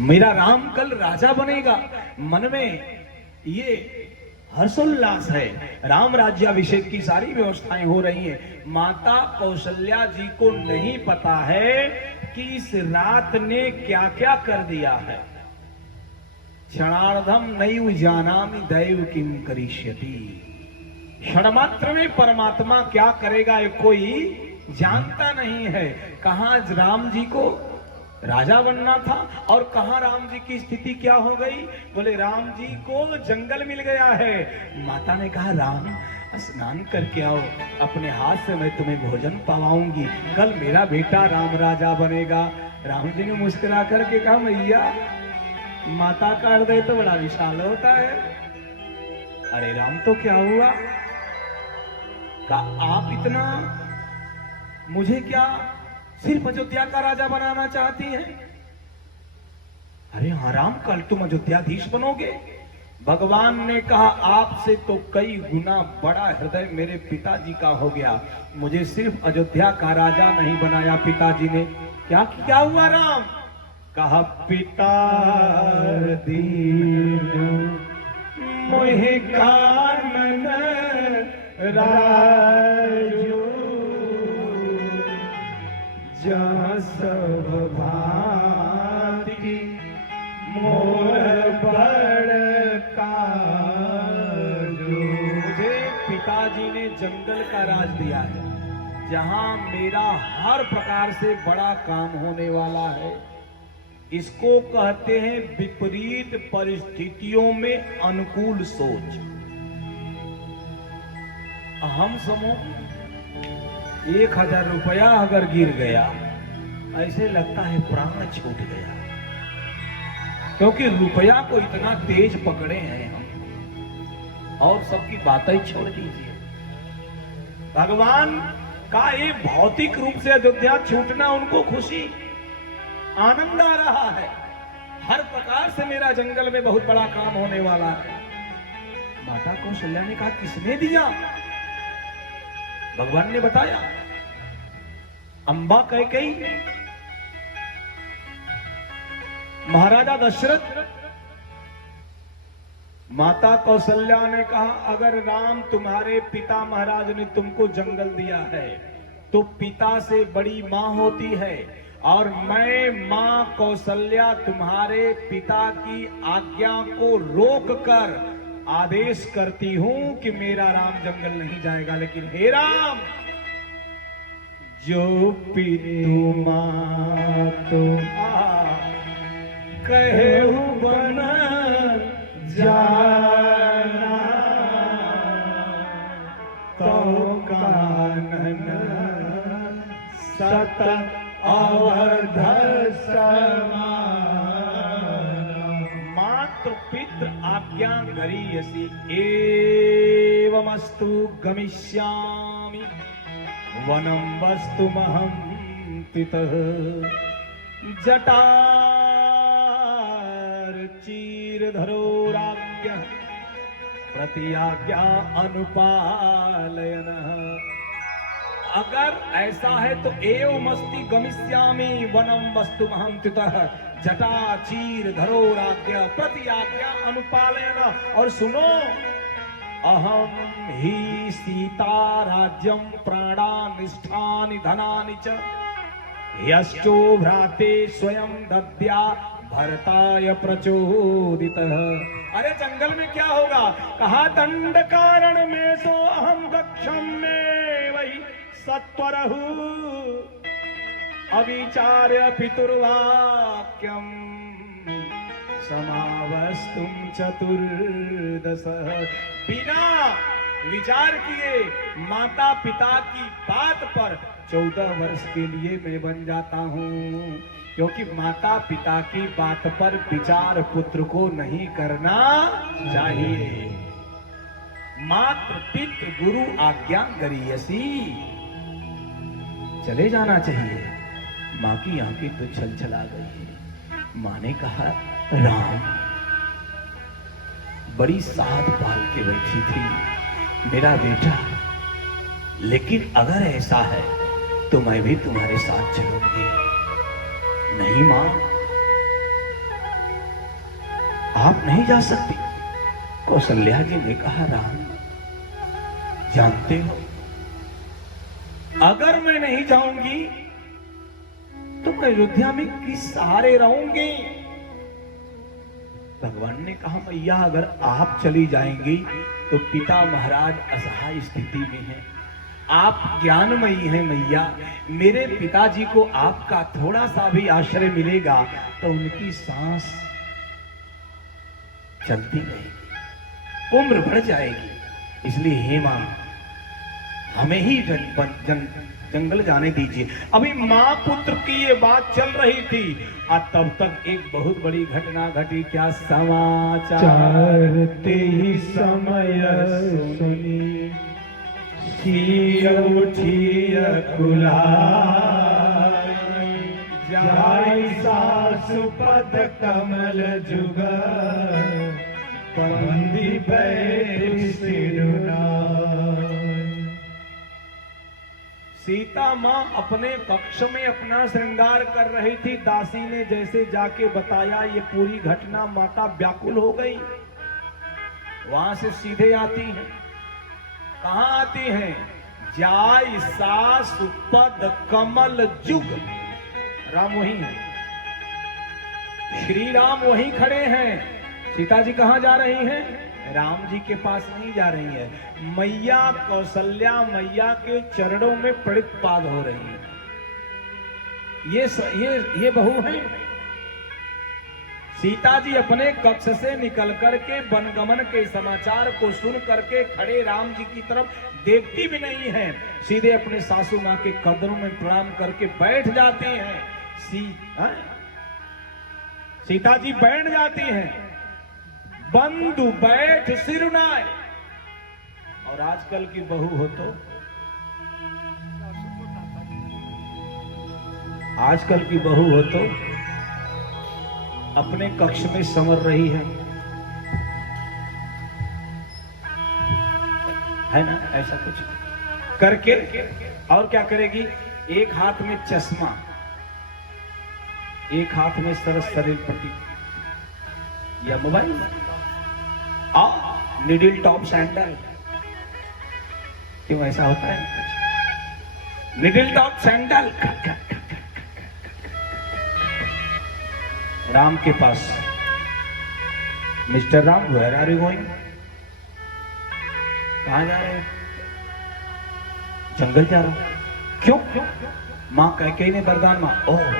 मेरा राम कल राजा बनेगा, मन में ये हर्षोल्लास है। राम राज्याभिषेक की सारी व्यवस्थाएं हो रही हैं। माता कौशल्या जी को नहीं पता है कि इस रात ने क्या क्या कर दिया है। क्षणार्धम नैव जानामि दैव किम करिष्यति। क्षणमात्र में परमात्मा क्या करेगा ये कोई जानता नहीं है। कहां राम जी को राजा बनना था और कहां राम जी की स्थिति क्या हो गई। बोले राम जी को जंगल मिल गया है। माता ने कहा राम स्नान करके आओ, अपने हाथ से मैं तुम्हें भोजन पवाऊंगी, कल मेरा बेटा राम राजा बनेगा। राम जी ने मुस्कुरा करके कहा मैया माता का हृदय तो बड़ा विशाल होता है। अरे राम तो क्या हुआ, कहा आप इतना मुझे क्या सिर्फ अयोध्या का राजा बनाना चाहती हैं? अरे हाँ राम कल तुम अयोध्याधीश बनोगे। भगवान ने कहा आपसे तो कई गुना बड़ा हृदय मेरे पिताजी का हो गया, मुझे सिर्फ अयोध्या का राजा नहीं बनाया पिताजी ने। क्या हुआ राम? कहा पिता दीन मोहि कानन राजू जहाँ सब भांति मोर बड़ काजू। मुझे पिताजी ने जंगल का राज दिया है, जहां मेरा हर प्रकार से बड़ा काम होने वाला है। इसको कहते हैं विपरीत परिस्थितियों में अनुकूल सोच। हम समूह 1000 रुपया अगर गिर गया ऐसे लगता है प्राण छूट गया, क्योंकि रुपया को इतना तेज पकड़े हैं हम। और सबकी बातें छोड़ दीजिए, भगवान का ये भौतिक रूप से अयोध्या छूटना उनको खुशी आनंद आ रहा है। हर प्रकार से मेरा जंगल में बहुत बड़ा काम होने वाला है। माता कौशल्या ने कहा किसने दिया? भगवान ने बताया अंबा कैकेयी, महाराजा दशरथ। माता कौशल्या ने कहा अगर राम तुम्हारे पिता महाराज ने तुमको जंगल दिया है तो पिता से बड़ी मां होती है, और मैं मां कौशल्या तुम्हारे पिता की आज्ञा को रोक कर आदेश करती हूं कि मेरा राम जंगल नहीं जाएगा। लेकिन हे राम, जो पितु मातु कहे बन जाना तो कानन सत अवध मातृ पितृ आज्ञा गरीयसी एवमस्तु गमिष्यामि वनम वस्तुमहं पितः जटार चीरधरो राज्ञः प्रतिज्ञा अनुपालयनः। अगर ऐसा है तो एवमस्ति गमिष्यामि वनम वस्तुमहं पितः जटा चीर धरो राज्ञ प्रतिज्ञा अनुपालयन। और सुनो, अहम ही सीता राज्यम प्राणानिष्ठानि धनानि च यश्चो भ्राते स्वयं दद्या भरताय प्रचोदितः। अरे जंगल में क्या होगा? कहा दंड कारण में सो अहम गक्षम में वही सत्वरहु अविचार्य पितुर्वाक्यम समावस्तुम चतुर्दश। बिना विचार किए माता पिता की बात पर 14 वर्ष के लिए मैं बन जाता हूँ, क्योंकि माता पिता की बात पर विचार पुत्र को नहीं करना चाहिए। मात्र पितृ गुरु आज्ञा गरीयसी, चले जाना चाहिए। माँ की आंखें तो छल छला गई है। माँ ने कहा राम बड़ी साथ पाल के बैठी थी मेरा बेटा, लेकिन अगर ऐसा है तो मैं भी तुम्हारे साथ चलूंगी। नहीं माँ, आप नहीं जा सकती। कौशल्या जी ने कहा, राम जानते हो, अगर मैं नहीं जाऊंगी तो मैं अयोध्या में किस सहारे रहूंगी। भगवान ने कहा, मैया अगर आप चली जाएंगी तो पिता महाराज असहाय स्थिति में हैं। आप ज्ञानमयी हैं मैया, मेरे पिताजी को आपका थोड़ा सा भी आश्रय मिलेगा तो उनकी सांस चलती रहेगी, उम्र बढ़ जाएगी। इसलिए हे मां, हमें ही जंगल जाने दीजिए। अभी मां पुत्र की ये बात चल रही थी और तब तक एक बहुत बड़ी घटना घटी। क्या समाचार ते ही समय सुनी, सिय उठिय कुलाय, जाय सासु पद कमल जुग, पंदी बैठ सिरुनाय। सीता मां अपने कक्ष में अपना श्रृंगार कर रही थी। दासी ने जैसे जाके बताया ये पूरी घटना, माता व्याकुल हो गई। वहां से सीधे आती हैं। कहां आती हैं? जाय सासु पद कमल जुग। राम वहीं है, श्री राम वहीं खड़े हैं। सीता जी कहां जा रही हैं? राम जी के पास नहीं जा रही है, मैया कौशल्या मैया के चरणों में प्रणिपात हो रही है। ये बहू है। सीता जी अपने कक्ष से निकल करके वनगमन के समाचार को सुन करके खड़े राम जी की तरफ देखती भी नहीं है, सीधे अपने सासू मां के कदमों में प्रणाम करके बैठ जाती हैं। सीता जी बैठ जाती हैं। बंधु बैठ सिरुनाय। और आजकल की बहू हो तो, आजकल की बहू हो तो अपने कक्ष में संवर रही है ना, ऐसा कुछ करके। और क्या करेगी? एक हाथ में चश्मा, एक हाथ में सरस शरीर प्रति या मोबाइल और निडिल टॉप सैंडल। क्यों ऐसा होता है? Needle top sandal. राम के पास, mister Ram, where are you going? कहां जा रहे हैं? जंगल जा रहा हूं। क्यों? मां कैकेयी ने वरदान मां, ओह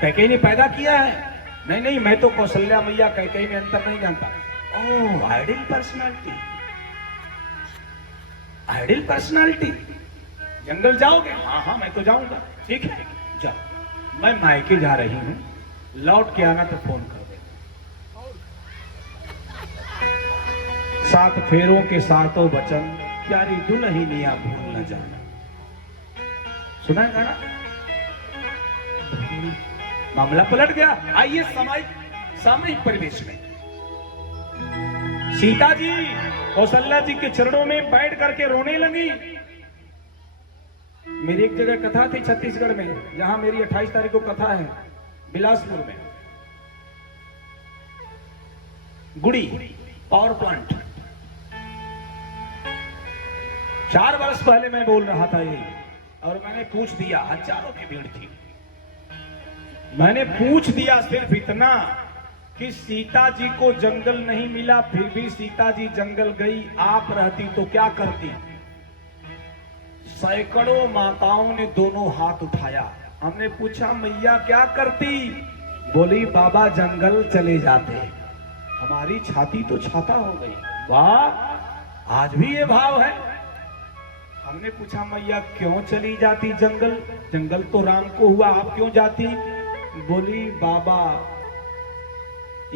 कैकेयी ने पैदा किया है। नहीं नहीं, मैं तो कौशल्या मैया कैकेयी में अंतर नहीं जानता। ओह आइडियल पर्सनालिटी, आइडियल पर्सनालिटी। जंगल जाओगे? हाँ हाँ मैं तो जाऊंगा। ठीक है जाओ, मैं मायके जा रही हूं, लौट के आना तो फोन कर देना। 7 फेरों के 7 वचन, प्यारी दुल्हनिया भूल न जाना। सुना है गाना? मामला पलट गया। आइए सामयिक परिवेश में। सीता जी कौशल्या जी के चरणों में बैठ करके रोने लगी। मेरी एक जगह कथा थी छत्तीसगढ़ में, जहां मेरी 28 तारीख को कथा है, बिलासपुर में। Gudi power plant. 4 वर्ष पहले मैं बोल रहा था ये, और मैंने पूछ दिया, हजारों की भीड़ थी। मैंने पूछ दिया सिर्फ इतना कि सीता जी को जंगल नहीं मिला, फिर भी सीता जी जंगल गई, आप रहती तो क्या करती? सैकड़ों माताओं ने दोनों हाथ उठाया। हमने पूछा मैया क्या करती? बोली बाबा जंगल चले जाते। हमारी छाती तो छाता हो गई। वाह, आज भी ये भाव है। हमने पूछा मैया क्यों चली जाती जंगल? जंगल तो राम को हुआ, आप क्यों जाती? बोली बाबा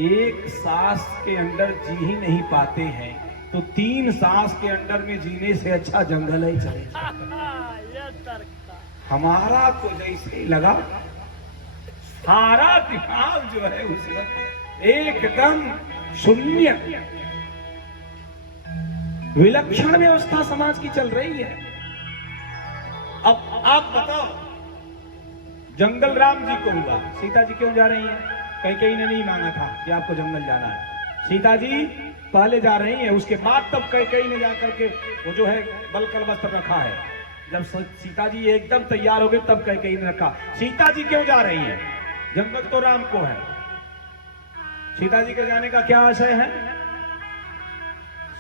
एक सांस के अंदर जी ही नहीं पाते हैं, तो 3 सांस के अंदर में जीने से अच्छा जंगल ही चले जाते। हमारा तो जैसे लगा, सारा दिमाग जो है उस वक्त एकदम शून्य। विलक्षण व्यवस्था समाज की चल रही है। अब आप बताओ, जंगल राम जी को हुआ, सीता जी क्यों जा रही हैं? कैकेयी ने नहीं मांगा था कि आपको जंगल जाना है। सीता जी पहले जा रही है, उसके बाद तब कैकेयी ने जाकर के वो जो है बलकल वस्त्र रखा है। जब सीता जी एकदम तैयार हो गए तब कैकेयी ने रखा। सीता जी क्यों जा रही है? जंगल तो राम को है, सीता जी के जाने का क्या आशय है?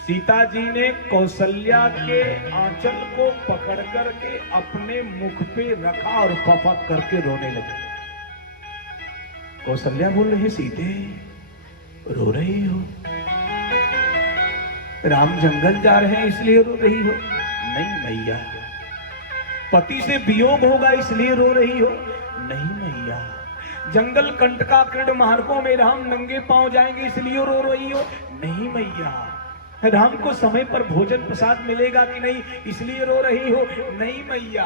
सीता जी ने कौशल्या के आंचल को पकड़ करके अपने मुख पे रखा और फपक करके रोने लगे। कौशल्या बोल रही, सीते रो रही हो? राम जंगल जा रहे हैं इसलिए रो रही हो? नहीं मैया। पति से वियोग होगा इसलिए रो रही हो? नहीं मैया। जंगल कंटकाकृत मार्गों में राम नंगे पांव जाएंगे इसलिए रो रही हो? नहीं मैया। राम को समय पर भोजन प्रसाद मिलेगा कि नहीं इसलिए रो रही हो? नहीं मैया।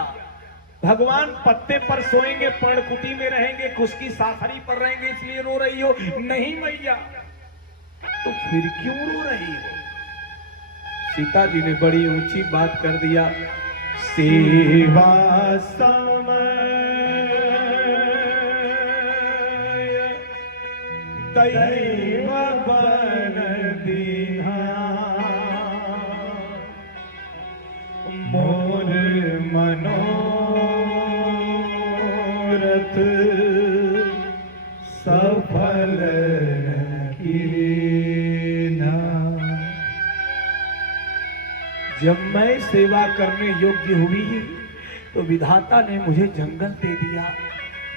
भगवान पत्ते पर सोएंगे, पर्णकुटी में रहेंगे, खुशकी साथरी पर रहेंगे इसलिए रो रही हो? नहीं मैया। तो फिर क्यों रो रही हो? सीता जी ने बड़ी ऊंची बात कर दिया, सेवा समय दैव बन दीहा, मोर मनोरथ सफल कीना। जब मैं सेवा करने योग्य हुई तो विधाता ने मुझे जंगल दे दिया।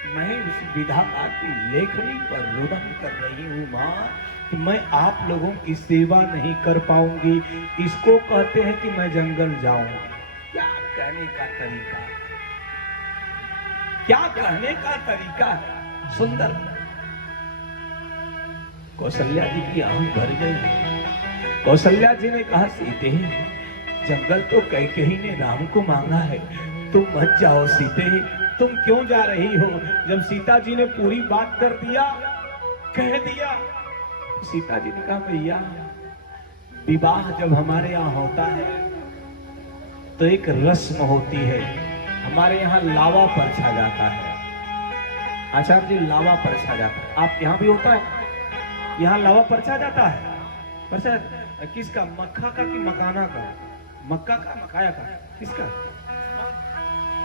मैं उस विधाता की लेखनी पर रुदन कर रही हूँ माँ कि मैं आप लोगों की सेवा नहीं कर पाऊंगी। इसको कहते हैं कि मैं जंगल जाऊंगी। क्या कहने का तरीका, क्या कहने का तरीका है। सुंदर। कौशल्या जी की आंख भर गई। कौशल्या जी ने कहा, सीते जंगल तो कैकेयी ने राम को मांगा है, तुम मत जाओ सीते, तुम क्यों जा रही हो? जब सीता जी ने पूरी बात कर दिया, कह दिया, सीता जी ने कहा, भैया विवाह जब हमारे यहाँ होता है तो एक रस्म होती है, हमारे यहाँ लावा परछा जाता है। आचार्य जी लावा परछा जाता है, आप यहाँ भी होता है? यहाँ लावा परछा जाता है। परछा किसका? मक्खा का कि मकाना का? मक्का का, मकाया का? किसका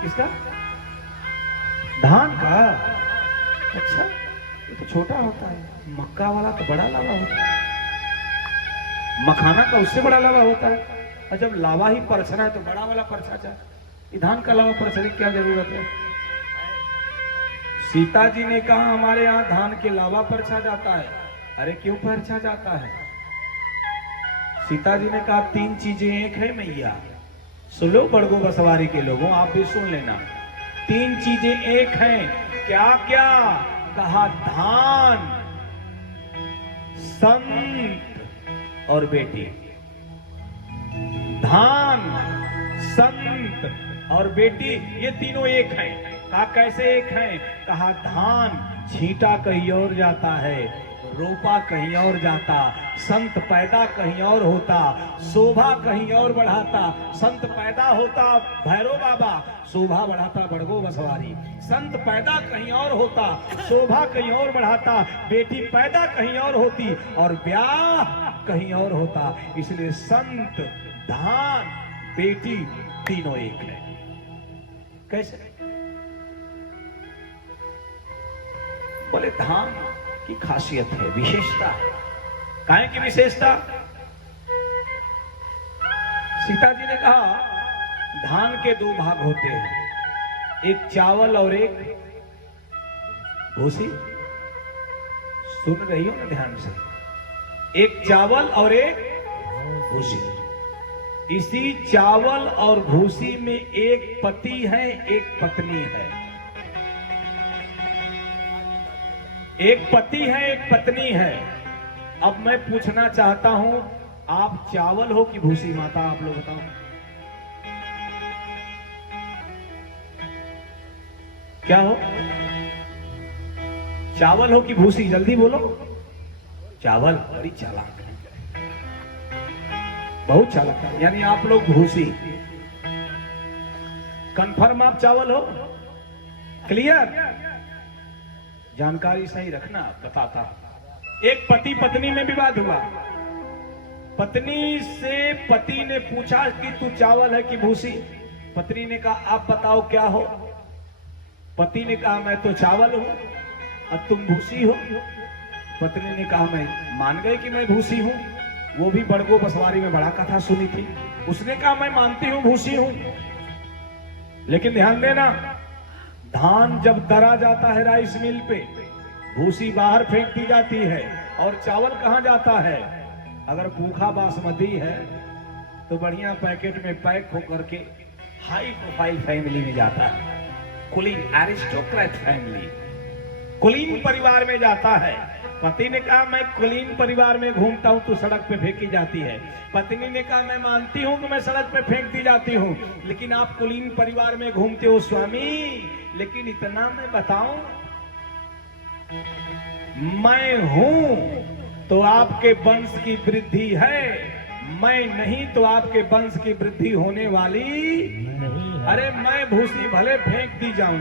किसका? धान का। अच्छा, ये तो छोटा होता है, मक्का वाला तो बड़ा लावा होता है, मखाना का उससे बड़ा लावा होता है। और जब लावा ही परछना है तो बड़ा वाला परछा चाहिए, धान का लावा परछने की क्या जरूरत है? सीता जी ने कहा, हमारे यहाँ धान के लावा परछा जाता है। अरे क्यों परछा जाता है? सीता जी ने कहा, तीन चीजें एक है मैया। सुन लो बड़गो बसवारी के लोगों, आप भी सुन लेना। तीन चीजें एक हैं। क्या क्या? कहा धान, संत और बेटी। धान, संत और बेटी, ये तीनों एक हैं। कहा कैसे एक हैं? कहा धान छींटा कहीं और जाता है, रोपा कहीं और जाता, संत पैदा कहीं और होता, शोभा कहीं और बढ़ाता। संत पैदा होता भैरव बाबा, शोभा बढ़ाता बड़गो बसवारी। संत पैदा कहीं और होता, शोभा कहीं और बढ़ाता, बेटी पैदा कहीं और होती और ब्याह कहीं और होता। इसलिए संत, धान, बेटी तीनों एक है। कैसे? बोले धान की खासियत है, विशेषता है। काहे की विशेषता? सीता जी ने कहा, धान के दो भाग होते हैं, एक चावल और एक भूसी। सुन रही हो ना ध्यान से? एक चावल और एक भूसी। इसी चावल और भूसी में एक पति है, एक पत्नी है। एक पति है, एक पत्नी है। अब मैं पूछना चाहता हूं, आप चावल हो कि भूसी माता? आप लोग बताओ। क्या हो? चावल हो कि भूसी? जल्दी बोलो। चावल। बड़ी चालाक है, बहुत चालाक है। यानी आप लोग भूसी। कंफर्म आप चावल हो? क्लियर? जानकारी सही रखना, बताता एक पति पत्नी में विवाद हुआ। पत्नी से पति ने पूछा कि तू चावल है कि भूसी? पत्नी ने कहा आप बताओ क्या हो? पति ने कहा मैं तो चावल हूं और तुम भूसी हो। पत्नी ने कहा मैं मान गए कि मैं भूसी हूं। वो भी बड़गो बसवारी में बड़ा कथा सुनी थी। उसने कहा मैं मानती हूं भूसी हूं, लेकिन ध्यान देना, धान जब दरा जाता है राइस मिल पे, भूसी बाहर फेंक दी जाती है और चावल कहां जाता है? अगर भूखा बासमती है तो बढ़िया पैकेट में पैक होकर के हाई प्रोफाइल फैमिली में जाता है, कुलीन एरिस्टोक्रेट फैमिली, कुलीन परिवार में जाता है। पति ने कहा मैं कुलीन परिवार में घूमता हूं तो सड़क पे फेंकी जाती है। पत्नी ने कहा मैं मानती हूं कि मैं सड़क पे फेंक दी जाती हूं, लेकिन आप कुलीन परिवार में घूमते हो स्वामी। लेकिन इतना मैं बताऊं, मैं हूं तो आपके वंश की वृद्धि है, मैं नहीं तो आपके वंश की वृद्धि होने वाली। अरे मैं भूसी भले फेंक दी जाऊं।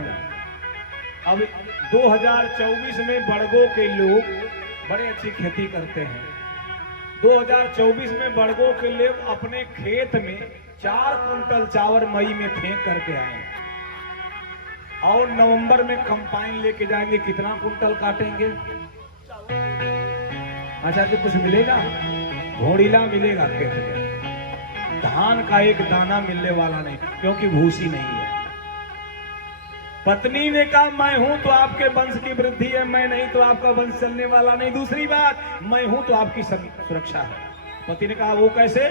अब 2024 में बड़गो के लोग बड़े अच्छी खेती करते हैं। 2024 में बड़गो के लोग अपने खेत में 4 कुंटल चावल मई में फेंक करके आए और नवंबर में कंपाइन लेके जाएंगे। कितना कुंटल काटेंगे? अच्छा जी कुछ मिलेगा? घोड़ीला मिलेगा खेत में, धान का एक दाना मिलने वाला नहीं, क्योंकि भूसी नहीं है। पत्नी ने कहा मैं हूं तो आपके वंश की वृद्धि है, मैं नहीं तो आपका वंश चलने वाला नहीं। दूसरी बात, मैं हूं तो आपकी सुरक्षा है। पति ने कहा वो कैसे?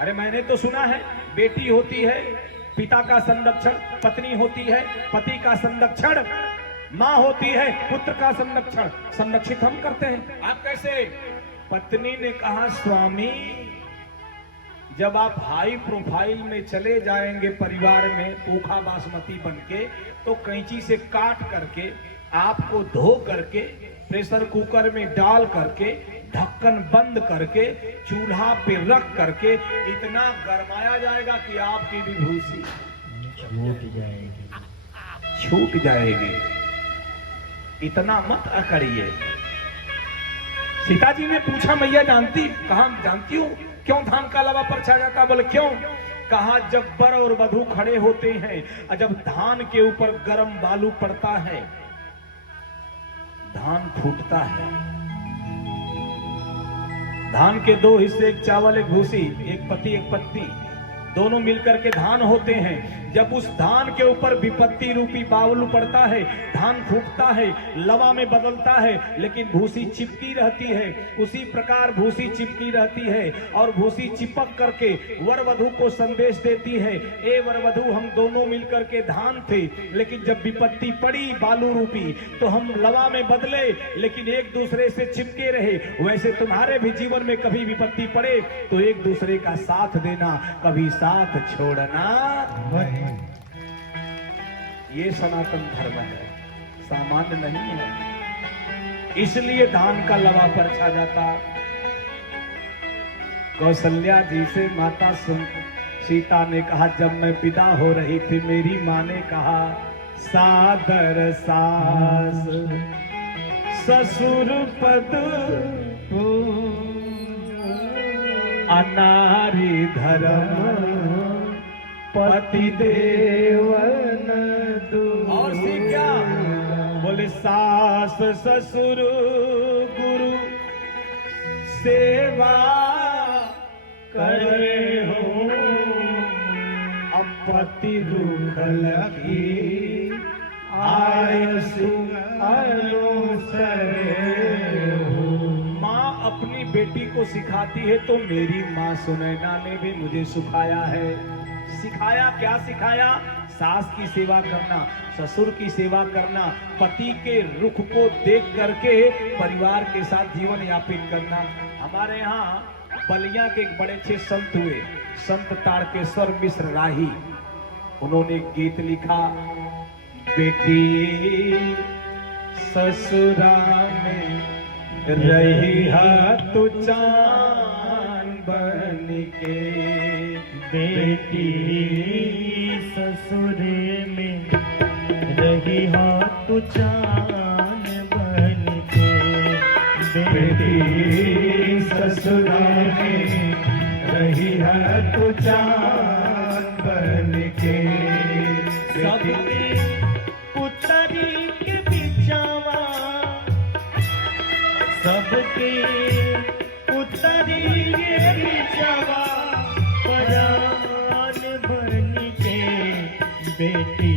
अरे मैंने तो सुना है बेटी होती है पिता का संरक्षण, पत्नी होती है पति का संरक्षण, माँ होती है पुत्र का संरक्षण, संरक्षित हम करते हैं, आप कैसे? पत्नी ने कहा स्वामी, जब आप हाई प्रोफाइल में चले जाएंगे परिवार में पूखा बासमती बनके, तो कैंची से काट करके आपको धो करके प्रेशर कुकर में डाल करके ढक्कन बंद करके चूल्हा पे रख करके इतना गरमाया जाएगा कि आपकी भी भूसी छूट जाएगी। इतना मत अकड़िए। सीता जी ने पूछा मैया जानती? कहा जानती हूँ। क्यों धान का लवा पर छा जाता? बोले क्यों? कहा जब वर और वधू खड़े होते हैं और जब धान के ऊपर गरम बालू पड़ता है, धान फूटता है। धान के 2 हिस्से, एक चावल एक भूसी, एक पति एक पत्नी, दोनों मिलकर के धान होते हैं। जब उस धान के ऊपर विपत्ति रूपी बावलू पड़ता है, धान फूटता है, लवा में बदलता है, लेकिन भूसी चिपकी रहती है। उसी प्रकार भूसी चिपकी रहती है और भूसी चिपक करके वर वधू को संदेश देती है, ए वर वधू हम दोनों मिलकर के धान थे, लेकिन जब विपत्ति पड़ी बालू रूपी तो हम लवा में बदले, लेकिन एक दूसरे से चिपके रहे। वैसे तुम्हारे भी जीवन में कभी विपत्ति पड़े तो एक दूसरे का साथ देना, कभी साथ छोड़ना। ये सनातन धर्म है, सामान्य नहीं है। इसलिए धान का लवा पर छा जाता। कौशल्या जी से माता सीता ने कहा, जब मैं विदा हो रही थी मेरी माँ ने कहा, सादर सास ससुर पद अनारी धर्म पति देवन दू। और सी क्या बोले? सास ससुर गुरु सेवा करे हो, अब पति दुख लगी आयसु अनुसरे हो। माँ अपनी बेटी को सिखाती है तो मेरी माँ सुनैना ने भी मुझे सिखाया है। सिखाया क्या? सिखाया सास की सेवा करना, ससुर की सेवा करना, पति के रुख को देख करके परिवार के साथ जीवन यापित करना। हमारे यहाँ बलिया के एक बड़े अच्छे संत हुए, संत तारकेश्वर मिश्र राही। उन्होंने गीत लिखा, बेटी ससुरा में रही तू चांद बन के, बेटी ससुरे में रही तू चांद बन के, बेटी ससुरा में रही है तू चाँद बन के। सबके पुतरी के बिचावा, सबके पुतरी के बिचावा, परान बन के बेटी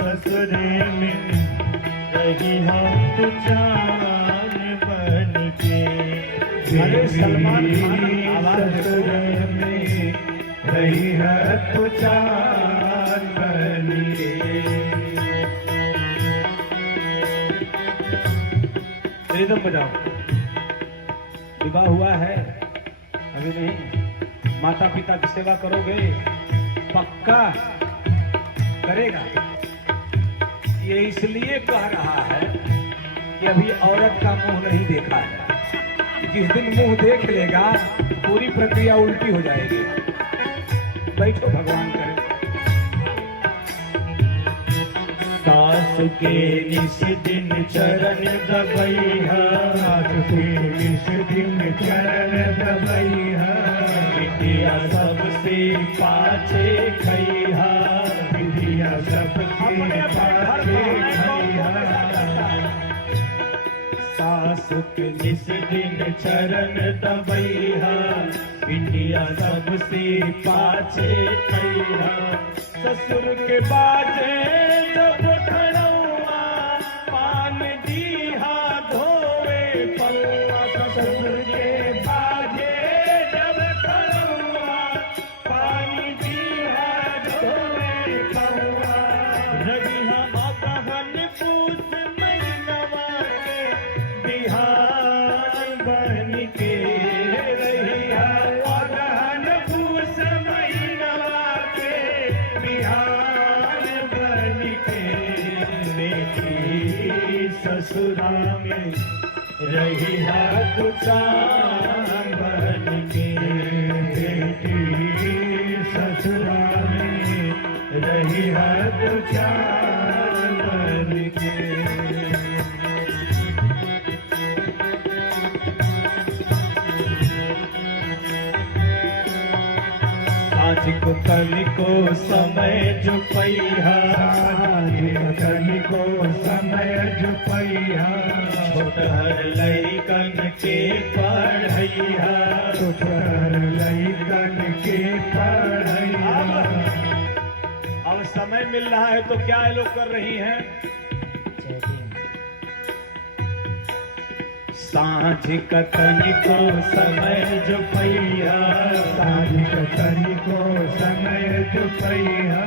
ससुरे में रही है तू चाँद बन के। अरे सलमान खान आवाज ससुरे में रही है तू चाँद बन के। रिदम बजाओ। विवाह हुआ है अभी नहीं, माता पिता की सेवा करोगे पक्का करेगा। ये इसलिए कह रहा है कि अभी औरत का मुंह नहीं देखा है, जिस दिन मुंह देख लेगा पूरी प्रक्रिया उल्टी हो जाएगी। बैठो भगवान करे। सास के निस दिन चरण दबैहा, सास के निस दिन चरण दबैहा, बिटिया सबसे पाछे खैहा, बिटिया सबसे पाछे खैहा। सास के निस दिन चरण दबैहा, बिटिया सबसे पाछे खैहा। ससुर के बाजे जब खड़ौआ, पान दीहा धोवे पौआ। ससुर के बाजे जब खड़ौआ, पान दीहा धोवे पौआ। रहिहा अगहन पूस महीनवा के बिहान बन के। रहिहा अगहन पूस महीनवा के बिहान बन के। बेटी ससुरा में रही है तू चाँद बन के। बेटी ससुरा में रही है तू चाँद बन के। आज को तनिको समय जुपैहा, तनिको समय जुपैहा। छोटहर लइकन के पढ़ैहा, छोटहर लइकन के पढ़ैहा। अब समय मिल रहा है तो क्या ये लोग कर रही हैं? सांझ कतनी को समय जुपैहा, सांझ कतनी को समय जुपैहा।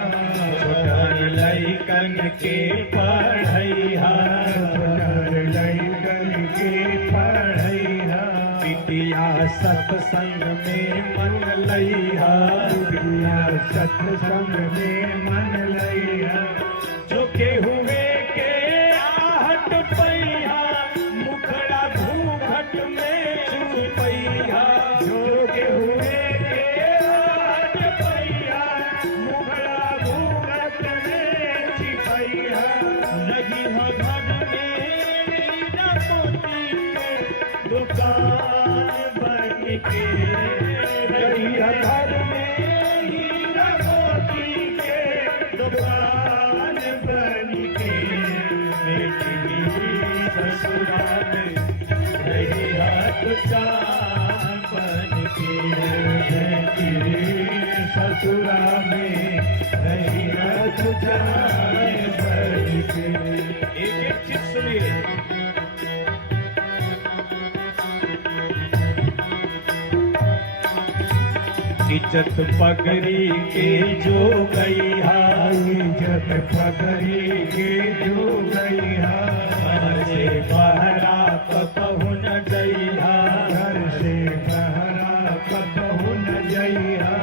छोटहर लइकन के पढ़ैहा, छोटहर लइकन के पढ़ैहा। बिटिया सत्संग में मन लैहा, बिटिया सत्संग में मन लैहा। जो के हुए के आहट पैहा, मुखड़ा घूंघट में छुपैहा। जो के हुए के आहट पैहा, मुखड़ा घूंघट में छिपैहा। लगी हो घर में हीरा मोती के दुकान बन के। लगी हो घर में हीरा मोती के दुकान बन के। बेटी ससुरा में रही हाथ चाँद बन के। बेटी ससुरा में रही हाथ चाँद बन के। एक एक चीज सुनिए। इज्जत पगड़ी के जो गईहा, इज्जत पगड़ी के जो गईहा। घर से बहरा कतहु न जइहा, घर से बहरा कतहु न जइहा।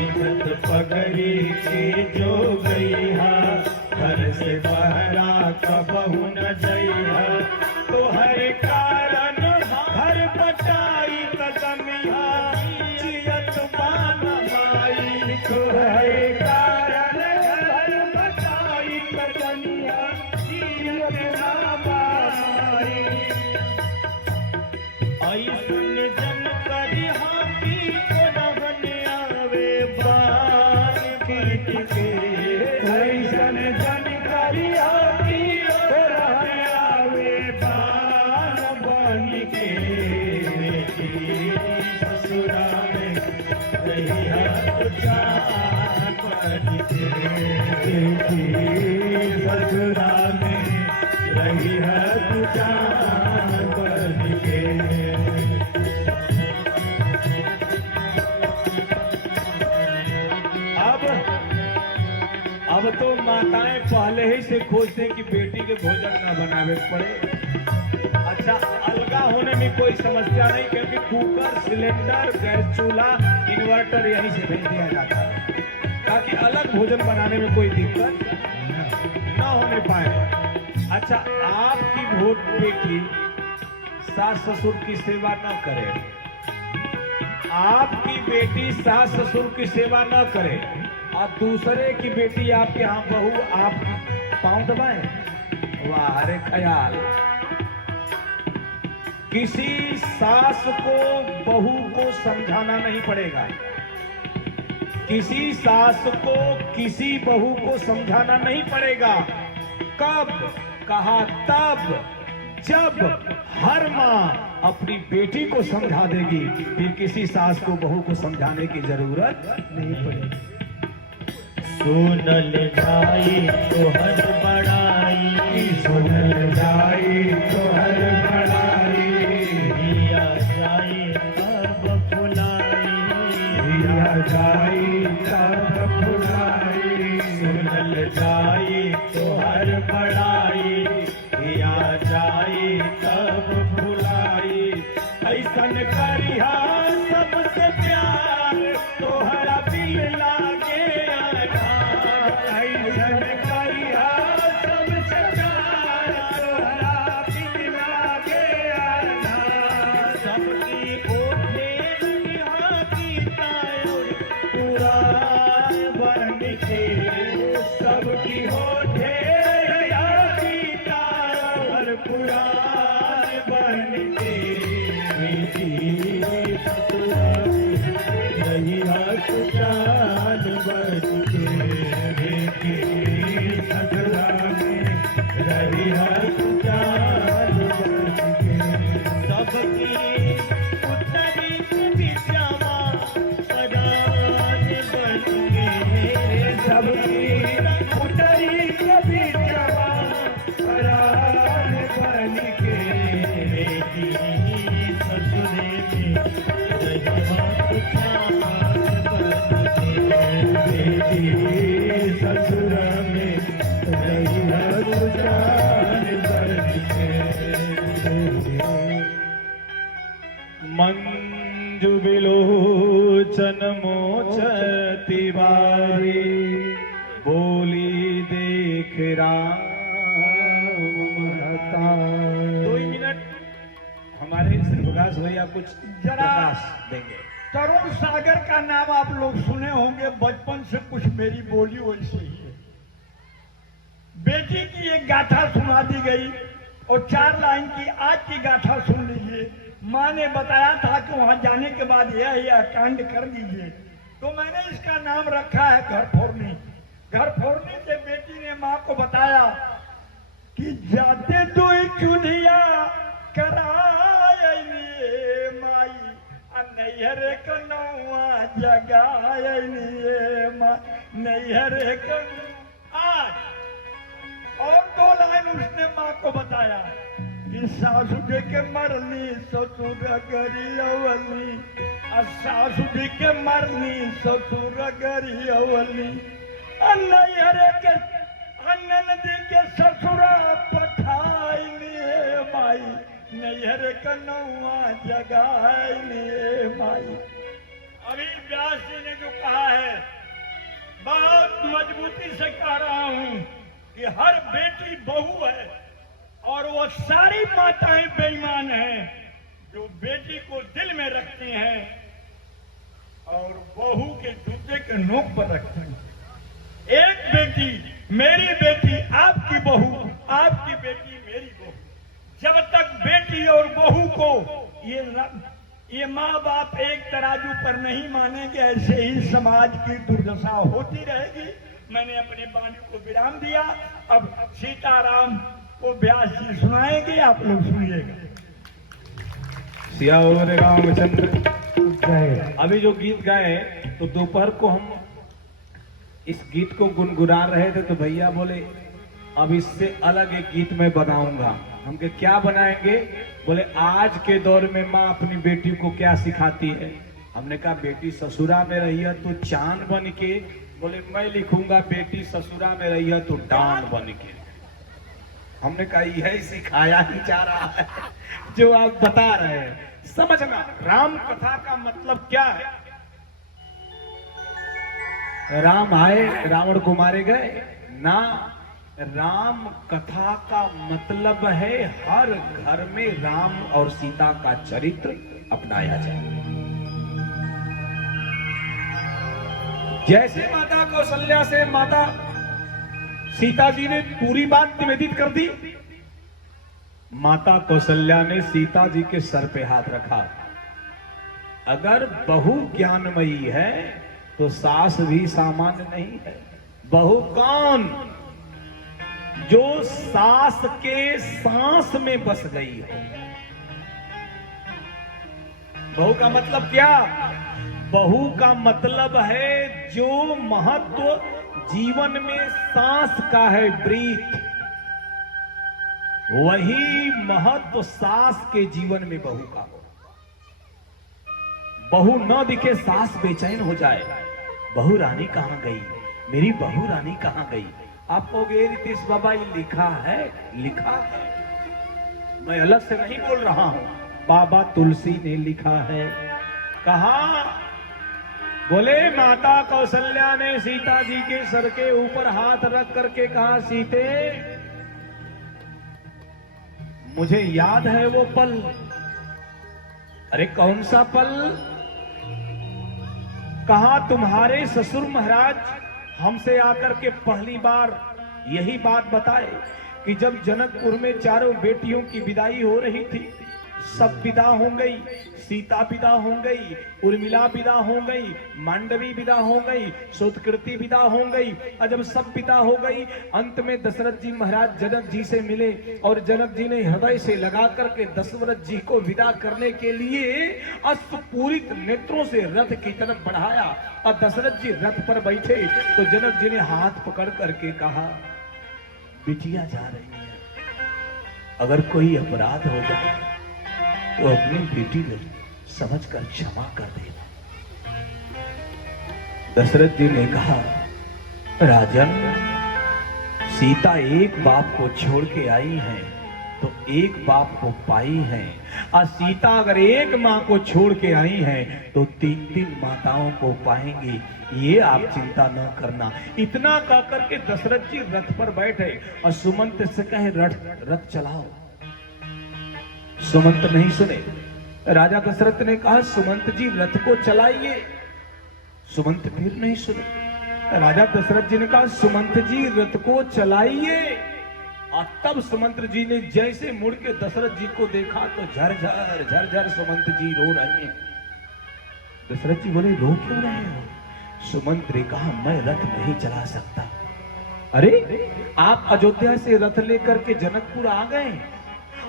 इज्जत पगड़ी के जो गईहा, घर से बहरा कबहु न जइहा। तो हर कारण घर बटाई कदमिया, जियत बान माई। तो हर कारण घर बटाई कदमिया, जियत ऐसन जन करी हाथी को नहन आवे बान बन के ऐसन जन करी हाथी को नहन आवे बान बन के बेटी ससुरा में रही है जान बन के बेटी ससुरा में रही है तू जान बन के। अब तो माताएं पहले ही से खोजते हैं कि बेटी के भोजन ना बनावे पड़े। अच्छा, अलगा होने में कोई समस्या नहीं, क्योंकि कुकर, सिलेंडर, गैस चूल्हा, इन्वर्टर यहीं से भेज दिया जाता है, ताकि अलग भोजन बनाने में कोई दिक्कत न होने पाए। अच्छा, आपकी भोट बेटी सास ससुर की सेवा न करे, आपकी बेटी सास ससुर की सेवा न करे और दूसरे की बेटी आपके यहाँ बहू आप पांव दबाए, वाह रे ख्याल। किसी सास को बहू को समझाना नहीं पड़ेगा, किसी सास को किसी बहू को समझाना नहीं पड़ेगा। कब कहा? तब जब हर माँ अपनी बेटी को समझा देगी, फिर किसी सास को बहू को समझाने की जरूरत नहीं पड़ेगी। सुनल जाई तो हर बड़ाई, सुनल जाई तो हर बड़ाई, दिया जाए तब फुलाई, दिया जाई तब फुलाई। सुनल जाए तो हर बड़ाई, दिया जाए तब फुलाई। ऐसन करिहा सबसे प्यार तोहरा दिल लागे आधार, ऐसन करिहा सबसे प्यार तोहरा दिल लागे आधार। सबकी ओठे निहाती तायुर पुराण बन के सबकी होठे गीता और पुराण बन के बेटी ससुरा में रही हाथ जान बन के, बेटी ससुरा में रही हाथ जान बन के। सबकी उतरी बिचावा परान बन के, सबकी उतरी कभी जवा परान बन के। बेटी ससुरे में रही हाथ जान बन के, बेटी ससुरा में रही हाथ जान बन के। मंजु विलोचन मोचती बारी, बोली देख राम रहता। 2 मिनट हमारे श्रीप्रकाश भैया कुछ जरा प्रकाश देंगे। तरुण सागर का नाम आप लोग सुने होंगे, बचपन से कुछ मेरी बोली वैसे ही है। बेटी की एक गाथा सुना दी गई और 4 लाइन की आज की गाथा सुन लीजिए। माँ ने बताया था कि वहां जाने के बाद यह कांड कर दीजिए, तो मैंने इसका नाम रखा है घर फोड़नी। घर फोड़ने से बेटी ने माँ को बताया कि जाते तो चूल्हिया कराए माई, नैहरे कनौआ जगाए माँ, नैहरे आज। और 2 लाइन उसने माँ को बताया कि सासू जी के मरनी ससुर गरियवली, सासू जी के मरनी ससुर गरियवली, नैहरे के ननदी के ससुरा पठाइली माई, नैहरे कनौआ जगाइली माई। अभी व्यास जी ने जो कहा है, बहुत मजबूती से कह रहा हूं कि हर बेटी बहू है और वो सारी माताएं बेईमान हैं जो बेटी को दिल में रखती हैं और बहू के जूते के नोक पर रखती हैं। एक बेटी, मेरी बेटी आपकी बहू, आपकी बेटी मेरी बहू, जब तक बेटी और बहू को ये माँ बाप एक तराजू पर नहीं मानेंगे, ऐसे ही समाज की दुर्दशा होती रहेगी। मैंने अपने वाणी को विराम दिया। अब सीताराम को व्यास जी सुनाएंगे, आप लोग सुनिएगा। सियावर रामचंद्र। जय। अभी जो गीत गाए तो दोपहर को हम इस गीत को गुनगुना रहे थे तो भैया बोले अब इससे अलग एक गीत मैं बनाऊंगा। हम के क्या बनाएंगे? बोले आज के दौर में माँ अपनी बेटी को क्या सिखाती है। हमने कहा बेटी ससुरा में रही है तो चांद बन के। बोले मैं लिखूंगा बेटी ससुरा में रही है तो डांड बन के। हमने कहा यही सिखाया ही जा रहा है जो आप बता रहे हैं। समझना राम कथा का मतलब क्या है। राम आए रावण को मारे गए ना। राम कथा का मतलब है हर घर में राम और सीता का चरित्र अपनाया जाए। जैसे माता कौशल्या से माता सीता जी ने पूरी बात निवेदित कर दी। माता कौशल्या ने सीता जी के सर पे हाथ रखा। अगर बहू ज्ञानमयी है तो सास भी सामान्य नहीं है। बहू कौन? जो सास के सांस में बस गई हो। बहू का मतलब क्या? बहू का मतलब है जो महत्व जीवन में सांस का है, ब्रीथ, वही महत्व सास के जीवन में बहू का हो। बहू न दिखे सास बेचैन हो जाए। बहू रानी कहां गई, मेरी बहू रानी कहां गई। आप कहोगे रितेश बाबा ये लिखा है? लिखा है, मैं अलग से नहीं बोल रहा हूं। बाबा तुलसी ने लिखा है। कहा? बोले माता कौशल्या ने सीता जी के सर के ऊपर हाथ रख करके कहा सीते मुझे याद है वो पल। अरे कौन सा पल? कहा तुम्हारे ससुर महाराज हमसे आकर के पहली बार यही बात बताए कि जब जनकपुर में चारों बेटियों की विदाई हो रही थी, सब विदा हो गई। सीता विदा हो गई, उर्मिला विदा हो गई, मांडवी विदा हो गई, सुतकृति विदा हो गई। और जब सब विदा हो गई, अंत में दशरथ जी महाराज जनक जी से मिले और जनक जी ने हृदय से लगा करके दशरथ जी को विदा करने के लिए अश्रुपूरित नेत्रों से रथ की तरफ बढ़ाया। और दशरथ जी रथ पर बैठे तो जनक जी ने हाथ पकड़ करके कहा बिटिया जा रही है, अगर कोई अपराध हो जाए तो अपनी बेटी को समझकर क्षमा कर देना। दशरथ जी ने कहा राजन, सीता एक बाप को छोड़ के आई है तो एक बाप को पाई है, और सीता अगर एक माँ को छोड़ के आई है तो तीन तीन माताओं को पाएंगी। ये आप चिंता न करना। इतना कहकर के दशरथ जी रथ पर बैठे और सुमंत से कहे रथ चलाओ। सुमंत नहीं सुने। राजा दशरथ ने कहा सुमंत जी रथ को चलाइए। सुमंत फिर नहीं सुने। राजा दशरथ जी ने कहा सुमंत जी रथ को चलाइए। और तब सुमंत जी ने जैसे मुड़ के दशरथ जी को देखा तो झरझर झरझर सुमंत जी रो रहे हैं। दशरथ जी बोले रो क्यों रहे हो? सुमंत ने कहा मैं रथ नहीं चला सकता। अरे आप अयोध्या से रथ लेकर के जनकपुर आ गए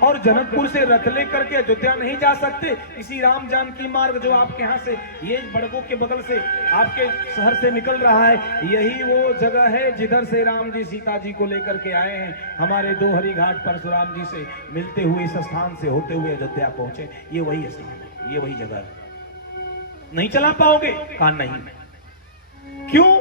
और जनकपुर से रथ लेकर के अयोध्या नहीं जा सकते। इसी राम जानकी मार्ग जो आपके यहाँ से ये बड़गों के बगल से आपके शहर से निकल रहा है, यही वो जगह है जिधर से राम जी सीता जी को लेकर के आए हैं। हमारे दो हरी घाट परशुराम जी से मिलते हुए इस स्थान से होते हुए अयोध्या पहुंचे। ये वही स्थान है, ये वही जगह है। नहीं चला पाओगे? कहा नहीं। क्यों?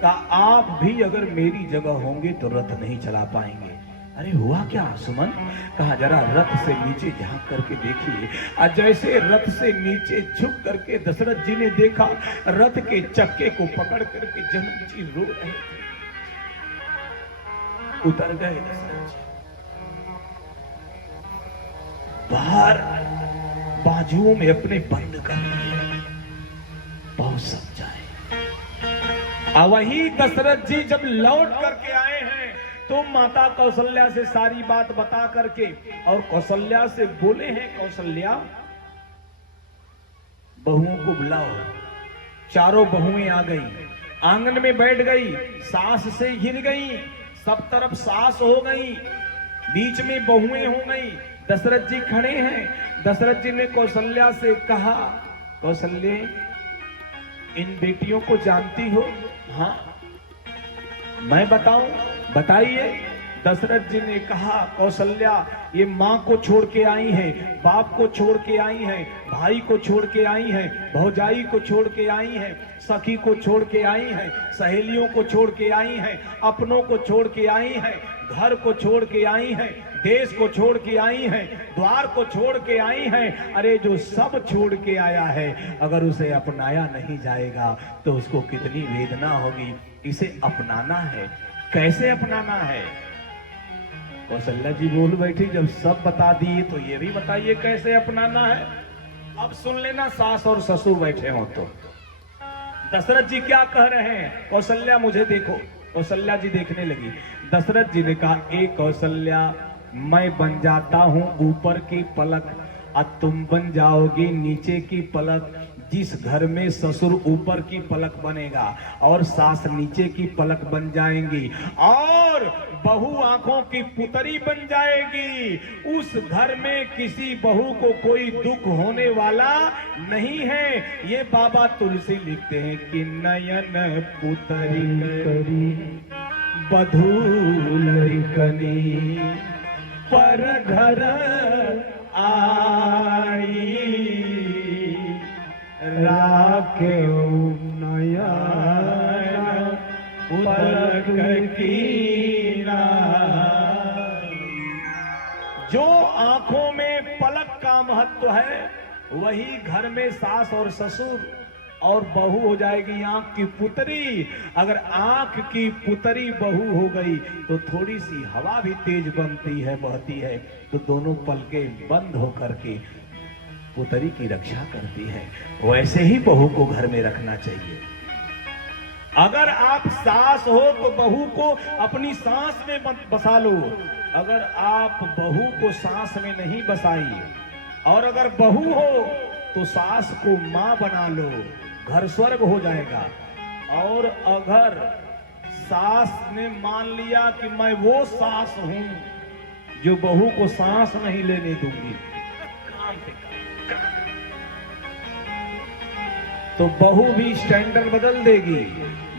कहा आप भी अगर मेरी जगह होंगे तो रथ नहीं चला पाएंगे। अरे हुआ क्या सुमन? कहा जरा रथ से नीचे झांक करके देखिए। और जैसे रथ से नीचे झुक करके दशरथ जी ने देखा, रथ के चक्के को पकड़ करके जनक जी रो रहे थे। उतर गए दशरथ जी, बाहर बाजुओं में अपने बंद कर लिए, बहुत समझाए। वही दशरथ जी जब लौट करके आए हैं तो माता कौशल्या से सारी बात बता करके और कौशल्या से बोले हैं कौशल्या बहुओं को बुलाओ। चारों बहुएं आ गई, आंगन में बैठ गई, सास से घिर गई, सब तरफ सास हो गई, बीच में बहुएं हो गई। दशरथ जी खड़े हैं। दशरथ जी ने कौशल्या से कहा, कौशल्य इन बेटियों को जानती हो? हाँ। मैं बताऊं? बताइए। दशरथ जी ने कहा, कौशल्या ये माँ को छोड़ के आई हैं, बाप को छोड़ के आई हैं, भाई को छोड़ के आई हैं, भौजाई को छोड़ के आई हैं, सखी को छोड़ के आई हैं, सहेलियों को छोड़ के आई हैं, अपनों को छोड़ के आई हैं, घर को छोड़ के आई हैं, देश को छोड़ के आई हैं, द्वार को छोड़ के आई हैं। अरे जो सब छोड़ के आया है, अगर उसे अपनाया नहीं जाएगा तो उसको कितनी वेदना होगी। इसे अपनाना है। कैसे अपनाना है? कौशल्या जी बोल बैठी, जब सब बता दिए तो ये भी बताइए कैसे अपनाना है। अब सुन लेना, सास और ससुर बैठे हो तो। दशरथ जी क्या कह रहे हैं? कौशल्या मुझे देखो। कौशल्या जी देखने लगी। दशरथ जी ने कहा, ए कौशल्या, मैं बन जाता हूं ऊपर की पलक और तुम बन जाओगी नीचे की पलक। जिस घर में ससुर ऊपर की पलक बनेगा और सास नीचे की पलक बन जाएंगी और बहू आंखों की पुतरी बन जाएगी, उस घर में किसी बहू को कोई दुख होने वाला नहीं है। ये बाबा तुलसी लिखते हैं कि नयन पुतरी करी बधूल कनी पर घर आई राखे नयन पलक की रानी। जो आंखों में पलक का महत्व है, वही घर में सास और ससुर और बहू हो जाएगी आंख की पुतरी। अगर आंख की पुतरी बहू हो गई तो थोड़ी सी हवा भी तेज बनती है, बहती है, तो दोनों पलकें बंद होकर के पुतरी की रक्षा करती है। वैसे ही बहू को घर में रखना चाहिए। अगर आप सास हो तो बहू को अपनी सांस में बसा लो। अगर आप बहू को सांस में नहीं बसाई और अगर बहू हो तो सास को मां बना लो, घर स्वर्ग हो जाएगा। और अगर सास ने मान लिया कि मैं वो सास हूं जो बहू को सांस नहीं लेने दूंगी, काम पे तो बहू भी स्टैंडर्ड बदल देगी।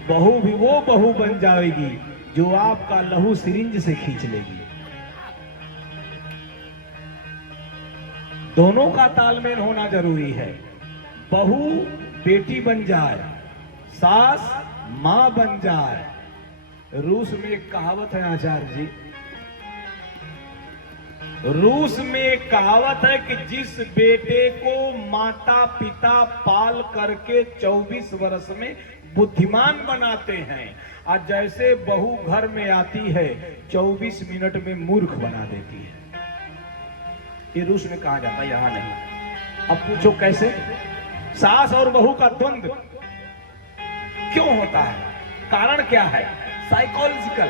बहू भी वो बहू बन जाएगी जो आपका लहू सिरिंज से खींच लेगी। दोनों का तालमेल होना जरूरी है। बहू बेटी बन जाए, सास मां बन जाए। रूस में एक कहावत है आचार्य जी, रूस में एक कहावत है कि जिस बेटे को माता पिता पाल करके 24 वर्ष में बुद्धिमान बनाते हैं, और जैसे बहू घर में आती है 24 मिनट में मूर्ख बना देती है। ये रूस में कहा जाता है, यहां नहीं। अब पूछो कैसे? सास और बहू का द्वंद्व क्यों होता है? कारण क्या है? साइकोलॉजिकल,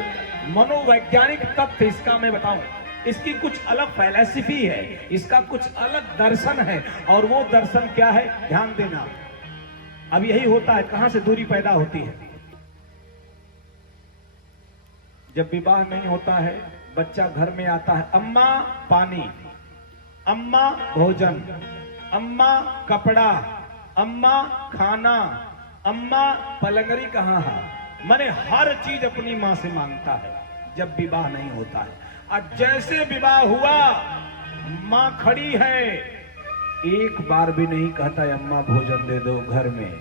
मनोवैज्ञानिक तथ्य इसका मैं बताऊं। इसकी कुछ अलग फिलॉसफी है, इसका कुछ अलग दर्शन है। और वो दर्शन क्या है? ध्यान देना। अब यही होता है, कहां से दूरी पैदा होती है? जब विवाह नहीं होता है, बच्चा घर में आता है, अम्मा पानी, अम्मा भोजन, अम्मा कपड़ा, अम्मा खाना, अम्मा पलंगरी कहाँ है? माने हर चीज अपनी मां से मांगता है जब विवाह नहीं होता है। और जैसे विवाह हुआ, मां खड़ी है, एक बार भी नहीं कहता अम्मा भोजन दे दो घर में।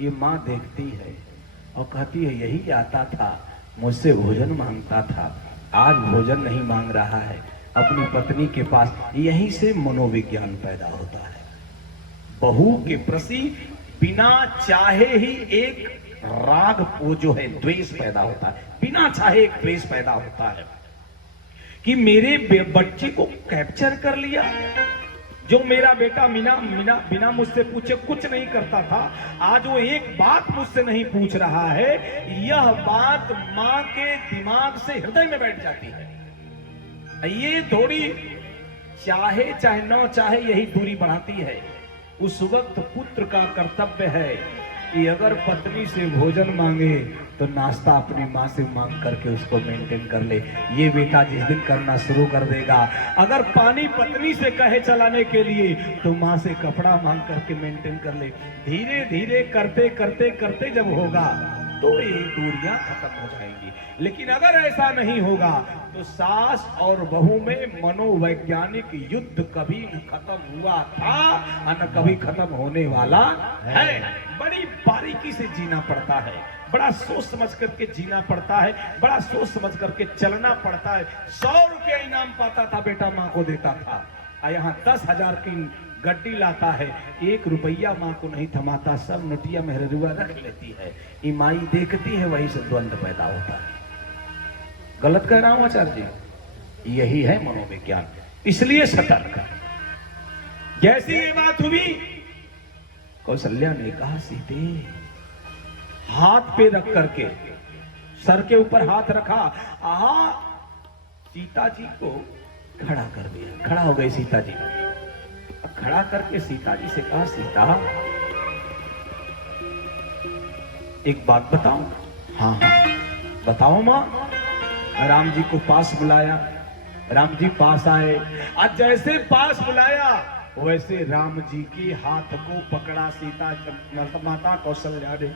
ये मां देखती है और कहती है यही आता था, मुझसे भोजन मांगता था, आज भोजन नहीं मांग रहा है अपनी पत्नी के पास। यहीं से मनोविज्ञान पैदा होता है। बहू के प्रति बिना चाहे ही एक राग, वो जो है द्वेष पैदा होता है। बिना चाहे एक द्वेष पैदा होता है कि मेरे बच्चे को कैप्चर कर लिया। जो मेरा बेटा बिना मुझसे पूछे कुछ नहीं करता था, आज वो एक बात मुझसे नहीं पूछ रहा है। यह बात मां के दिमाग से हृदय में बैठ जाती है। ये थोड़ी चाहे न चाहे यही दूरी बढ़ाती है। उस वक्त पुत्र का कर्तव्य है कि अगर पत्नी से भोजन मांगे तो नाश्ता अपनी माँ से मांग करके उसको मेंटेन कर ले। ये बेटा जिस दिन करना शुरू कर देगा, अगर पानी पत्नी से कहे चलाने के लिए तो माँ से कपड़ा मांग करके मेंटेन कर ले। धीरे धीरे करते करते करते जब होगा तो ये दूरियां खत्म हो जाएंगी। लेकिन अगर ऐसा नहीं होगा तो सास और बहू में मनोवैज्ञानिक युद्ध कभी न खत्म हुआ था और न कभी खत्म होने वाला है। बड़ी बारीकी से जीना पड़ता है, बड़ा सोच समझ करके जीना पड़ता है, बड़ा सोच समझ करके चलना पड़ता है। 100 रुपया इनाम पाता था बेटा, माँ को देता था, और यहाँ 10,000 की गड्डी लाता है, 1 रुपया माँ को नहीं थमाता, सब नोटिया मेहरुआ रख लेती है। ईमाई देखती है, वही से द्वंद्व पैदा होता है। गलत कह रहा हूं आचार्य जी? यही है मनोविज्ञान। इसलिए सतर्क। जैसी ये बात हुई, कौशल्या ने कहा सीते, हाथ पे रख करके, सर के ऊपर हाथ रखा, सीता जी को खड़ा कर दिया। खड़ा हो गई सीता जी। खड़ा करके सीता जी से कहा, सीता एक बात बताऊं? हाँ हाँ बताओ मां। राम जी को पास बुलाया, राम जी पास आए। आज जैसे पास बुलाया वैसे राम जी के हाथ को पकड़ा सीता माता कौशल्या ने।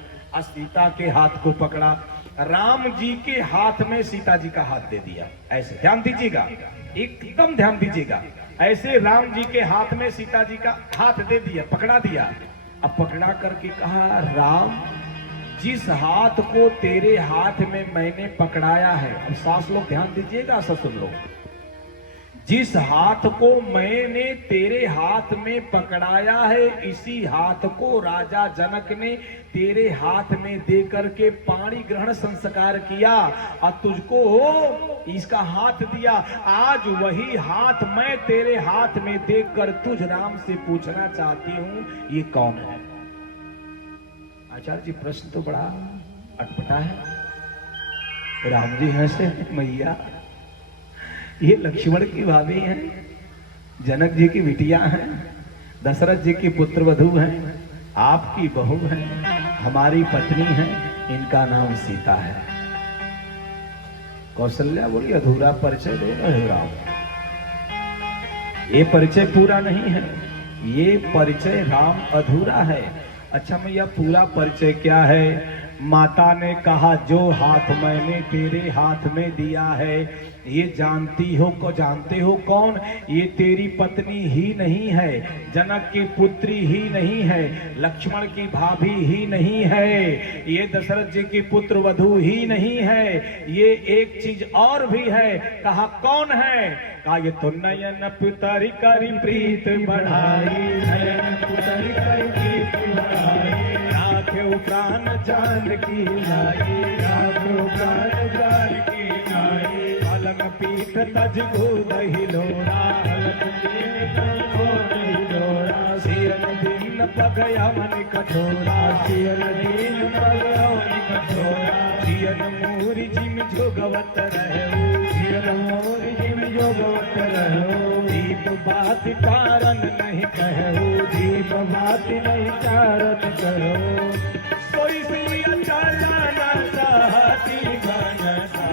सीता के हाथ को पकड़ा, राम जी के हाथ में सीता जी का हाथ दे दिया। ऐसे ध्यान दीजिएगा, एकदम ध्यान दीजिएगा। ऐसे राम जी के हाथ में सीता जी का हाथ दे दिया, पकड़ा दिया। अब पकड़ा करके कहा, राम जिस हाथ को तेरे हाथ में मैंने पकड़ाया है, अब सास लोग ध्यान दीजिएगा, ससुर लोग, जिस हाथ को मैंने तेरे हाथ में पकड़ाया है, इसी हाथ को राजा जनक ने तेरे हाथ में दे करके पाणी ग्रहण संस्कार किया और तुझको इसका हाथ दिया। आज वही हाथ मैं तेरे हाथ में देकर तुझ राम से पूछना चाहती हूं, ये कौन है? आचार्य जी प्रश्न तो बड़ा अटपटा है। राम जी हंसे, मैया ये लक्ष्मण की भाभी हैं, जनक जी की बिटिया हैं, दशरथ जी की पुत्र वधू हैं, आपकी बहू हैं, हमारी पत्नी हैं, इनका नाम सीता है। कौशल्या बोली, अधूरा परिचय दे रहे हो राम, ये परिचय पूरा नहीं है, ये परिचय राम अधूरा है। अच्छा मैया पूरा परिचय क्या है? माता ने कहा, जो हाथ मैंने तेरे हाथ में दिया है, ये जानती हो को जानते हो कौन? ये तेरी पत्नी ही नहीं है, जनक की पुत्री ही नहीं है, लक्ष्मण की भाभी ही नहीं है, ये दशरथ जी की पुत्र वधू ही नहीं है, ये एक चीज और भी है। कहा कौन है? कहा ये तो नयन पुतरी करी प्रीत बढ़ाई, नयन पुतरी करी प्रीत बढ़ाई, राखेउ प्राण जान की लाई, राखेउ प्राण जान की लाई, अलग पीठ तज दही लोरा, अलग पीठ दही लोरा, सियन दिन पगया मन कठोरा, सियन दिन पगया मन कठोरा, सियन मोरी जिम जोगवत रहो, सियन मोरी जिम जोगवत रहो, दीप बात कारण नहीं कहो, दीप बात नहीं कारण कहो, सोई सुइया चलाना चाहती बनसा,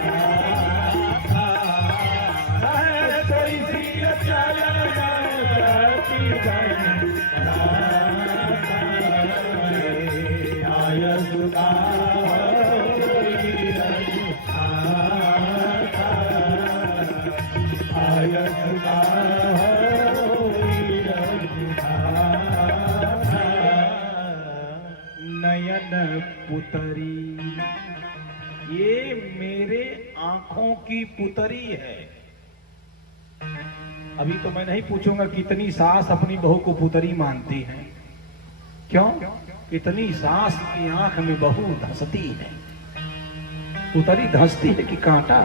सोई सुइया चलाना चाहती बनसा, आय सुधा आय सुधा नयन पुतरी, ये मेरे आंखों की पुतरी है। अभी तो मैं नहीं पूछूंगा कितनी सास अपनी बहू को पुतरी मानती है। क्यों? कितनी सास की आंख में बहू धंसती है। पुतरी धंसती है कि कांटा?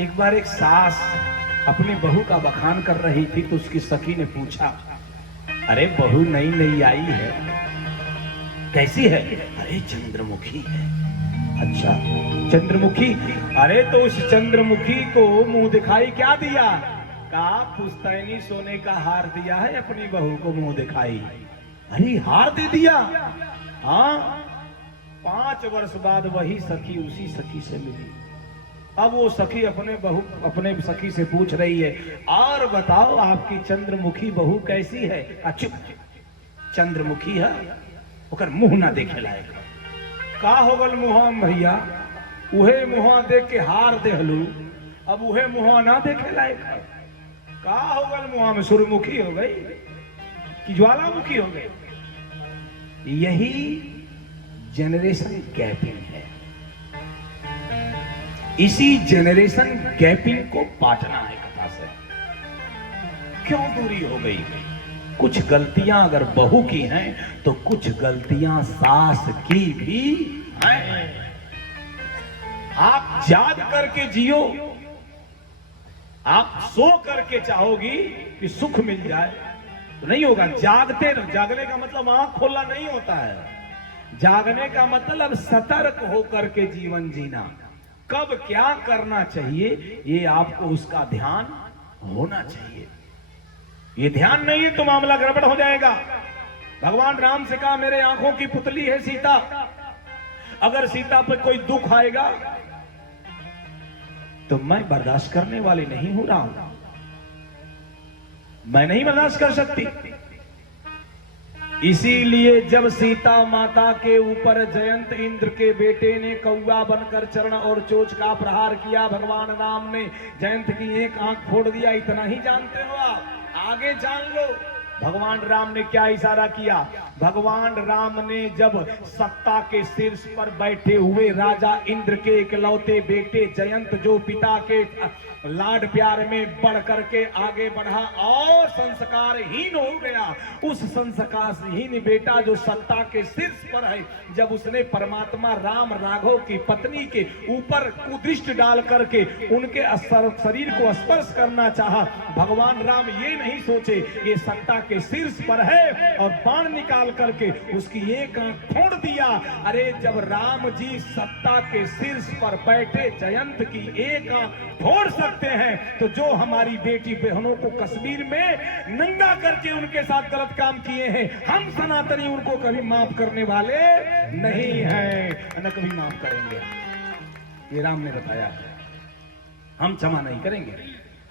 एक बार एक सास अपनी बहू का बखान कर रही थी तो उसकी सखी ने पूछा, अरे बहू नई नई आई है, कैसी है? अरे चंद्रमुखी है। अच्छा चंद्रमुखी? अरे तो उस चंद्रमुखी को मुंह दिखाई क्या दिया? कहा पुश्तैनी सोने का हार दिया है अपनी बहू को, मुंह दिखाई। अरे हार दे दिया? हाँ। 5 वर्ष बाद वही सखी उसी सखी से मिली। अब वो सखी अपने सखी से पूछ रही है, और बताओ आपकी चंद्रमुखी बहू कैसी है? चुप, चंद्रमुखी है ओकर मुंह ना देखे लायक। का हो गल मुहा भैया? उहे मुहा देख के हार देहलू, अब उहे मुहा ना देखे लायक है। का हो गल मुहा में? सूर्यमुखी हो गई कि ज्वालामुखी हो गई? यही जनरेशन गैपिंग है। इसी जनरेशन गैपिंग को पाटना है कथा से। क्यों दूरी हो गई? कुछ गलतियां अगर बहू की हैं तो कुछ गलतियां सास की भी हैं। आप याद करके जियो, आप सो करके चाहोगी कि सुख मिल जाए तो नहीं होगा। जागते रहो। जागने का मतलब आंख खोलना नहीं होता है। जागने का मतलब सतर्क होकर के जीवन जीना। कब क्या करना चाहिए ये आपको उसका ध्यान होना चाहिए। ये ध्यान नहीं है तो मामला गड़बड़ हो जाएगा। भगवान राम से कहा मेरे आंखों की पुतली है सीता, अगर सीता पर कोई दुख आएगा तो मैं बर्दाश्त करने वाली नहीं हूं राम, मैं नहीं बर्दाश्त कर सकती। इसीलिए जब सीता माता के ऊपर जयंत इंद्र के बेटे ने कौवा बनकर चरण और चोंच का प्रहार किया, भगवान राम ने जयंत की एक आंख फोड़ दिया। इतना ही जानते हो आप, आगे जान लो। भगवान राम ने क्या इशारा किया? भगवान राम ने जब सत्ता के शीर्ष पर बैठे हुए राजा इंद्र के इकलौते बेटे जयंत, जो पिता के लाड प्यार में बढ़ करके आगे बढ़ा और संस्कारहीन हो गया, उस संस्कारहीन बेटा जो सत्ता के शीर्ष पर है, जब उसने परमात्मा राम राघव की पत्नी के ऊपर कुदृष्टि डाल करके उनके शरीर को स्पर्श करना चाहा, भगवान राम ये नहीं सोचे ये सत्ता के शीर्ष पर है, और बाण निकाल करके उसकी एक आंख फोड़ दिया। अरे जब राम जी सत्ता के शीर्ष पर बैठे जयंत की एक आंख फोड़ सकते हैं, तो जो हमारी बेटी बहनों को कश्मीर में नंगा करके उनके साथ गलत काम किए हैं, हम सनातनी उनको कभी माफ करने वाले नहीं हैं, न कभी माफ करेंगे। ये राम ने बताया है। हम क्षमा नहीं करेंगे,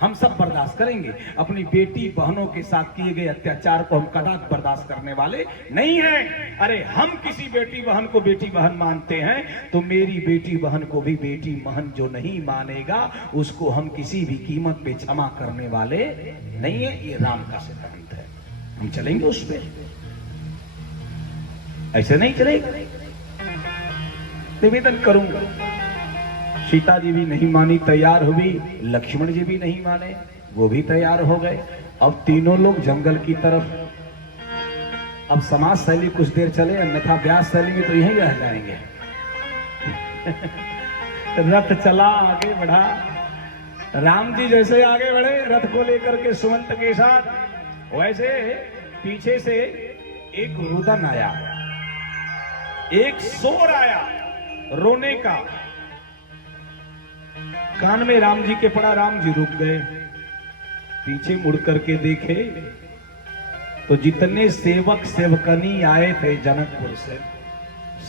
हम सब बर्दाश्त करेंगे। अपनी बेटी बहनों के साथ किए गए अत्याचार को हम कदाच बर्दाश्त करने वाले नहीं हैं। अरे हम किसी बेटी बहन को बेटी बहन मानते हैं तो मेरी बेटी बहन को भी बेटी बहन जो नहीं मानेगा उसको हम किसी भी कीमत पे क्षमा करने वाले नहीं है। ये राम का सिद्धांत है, हम चलेंगे उस पे, ऐसे नहीं चलेगा। निवेदन करूंगा, सीता जी भी नहीं मानी, तैयार हुई, लक्ष्मण जी भी नहीं माने, वो भी तैयार हो गए। अब तीनों लोग जंगल की तरफ। अब समाज शैली कुछ देर चले, अन्यथा व्यास शैली में तो यहीं रह जाएंगे। रथ चला, आगे बढ़ा। राम जी जैसे आगे बढ़े रथ को लेकर के सुमंत के साथ, वैसे पीछे से एक रुदन आया, एक शोर आया रोने का। कान में राम जी के पड़ा, राम जी रुक गए, पीछे मुड़ करके देखे तो जितने सेवक सेवकनी आए थे जनकपुर से,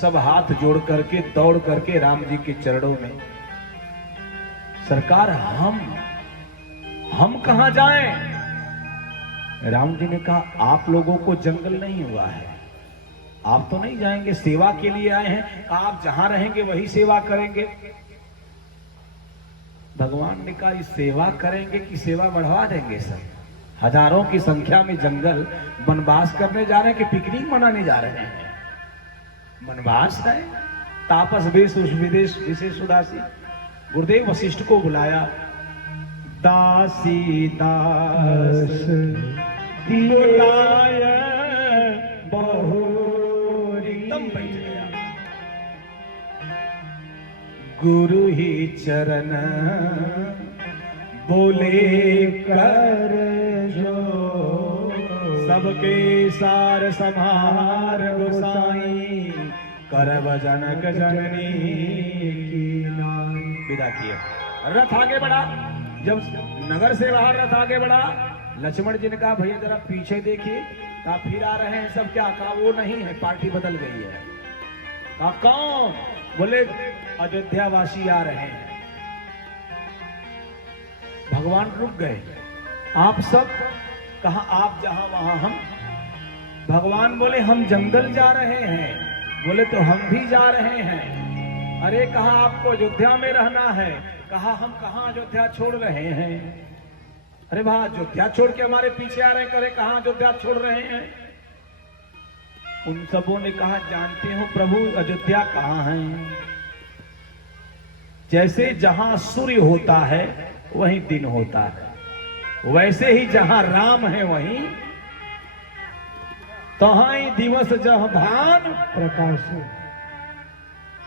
सब हाथ जोड़ करके दौड़ करके राम जी के चरणों में, सरकार हम कहां जाएं? राम जी ने कहा आप लोगों को जंगल नहीं हुआ है, आप तो नहीं जाएंगे, सेवा के लिए आए हैं, आप जहां रहेंगे वही सेवा करेंगे। भगवान ने कहा इस सेवा करेंगे कि सेवा बढ़वा देंगे? सर हजारों की संख्या में जंगल वनवास करने जा रहे हैं कि पिकनिक मनाने जा रहे हैं? वनवास है, तापस वेश विदेश विशेष उदासी। गुरुदेव वशिष्ठ को बुलाया, दासी दास बुलाया बहुरी, तब बैठ गया। गुरु ही चरण बोले कर जो, सबके सार संहार गोसाई, करब जनक जननी की नाई। विदा किए, रथ आगे बढ़ा, जब नगर से बाहर रथ आगे बढ़ा, लक्ष्मण जी ने कहा भैया जरा पीछे देखिए। कहा फिर आ रहे हैं सब क्या? कहा वो नहीं है, पार्टी बदल गई है। कहा कौन? बोले अयोध्यावासी आ रहे हैं। भगवान रुक गए। आप सब? कहा आप जहां वहां हम। भगवान बोले हम जंगल जा रहे हैं। बोले तो हम भी जा रहे हैं। अरे कहा आपको अयोध्या में रहना है। कहा हम कहां अयोध्या छोड़ रहे हैं। अरे भाई अयोध्या छोड़ के हमारे पीछे आ रहे हैं। करे कहां अयोध्या छोड़ रहे हैं? उन सबों ने कहा जानते हो प्रभु अयोध्या कहां है? जैसे जहां सूर्य होता है वहीं दिन होता है, वैसे ही जहां राम है वहीं तहां ही दिवस जह भान प्रकाश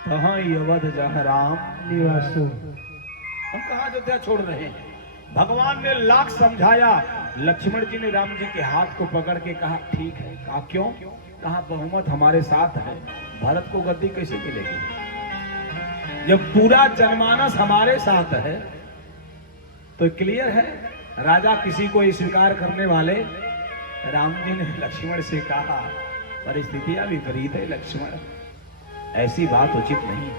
तहां ही अवध जह राम निवास। हम कहां अयोध्या छोड़ रहे हैं? भगवान ने लाख समझाया। लक्ष्मण जी ने राम जी के हाथ को पकड़ के कहा ठीक है। कहा क्यों? कहा बहुमत हमारे साथ है, भरत को गद्दी कैसे मिलेगी? जब पूरा जनमानस हमारे साथ है तो क्लियर है राजा किसी को स्वीकार करने वाले। राम जी ने लक्ष्मण से कहा परिस्थितियां विपरीत है लक्ष्मण, ऐसी बात उचित नहीं।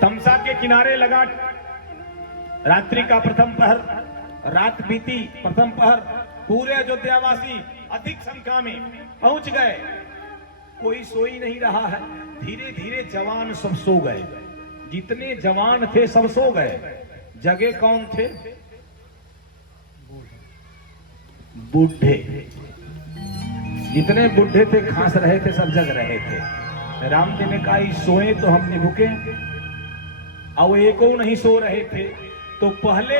तमसा के किनारे लगा रात्रि का प्रथम पहर, रात बीती, प्रथम पहर, पूरे अयोध्यावासी अधिक संख्या में पहुंच गए। कोई सोई नहीं रहा है। धीरे धीरे जवान सब सो गए। जितने जवान थे सब सो गए। जगे कौन थे? बूढ़े। जितने बूढ़े थे खांस रहे थे सब जग रहे थे। राम जी ने कहा सोए तो हम निभुके, अब एको नहीं सो रहे थे। तो पहले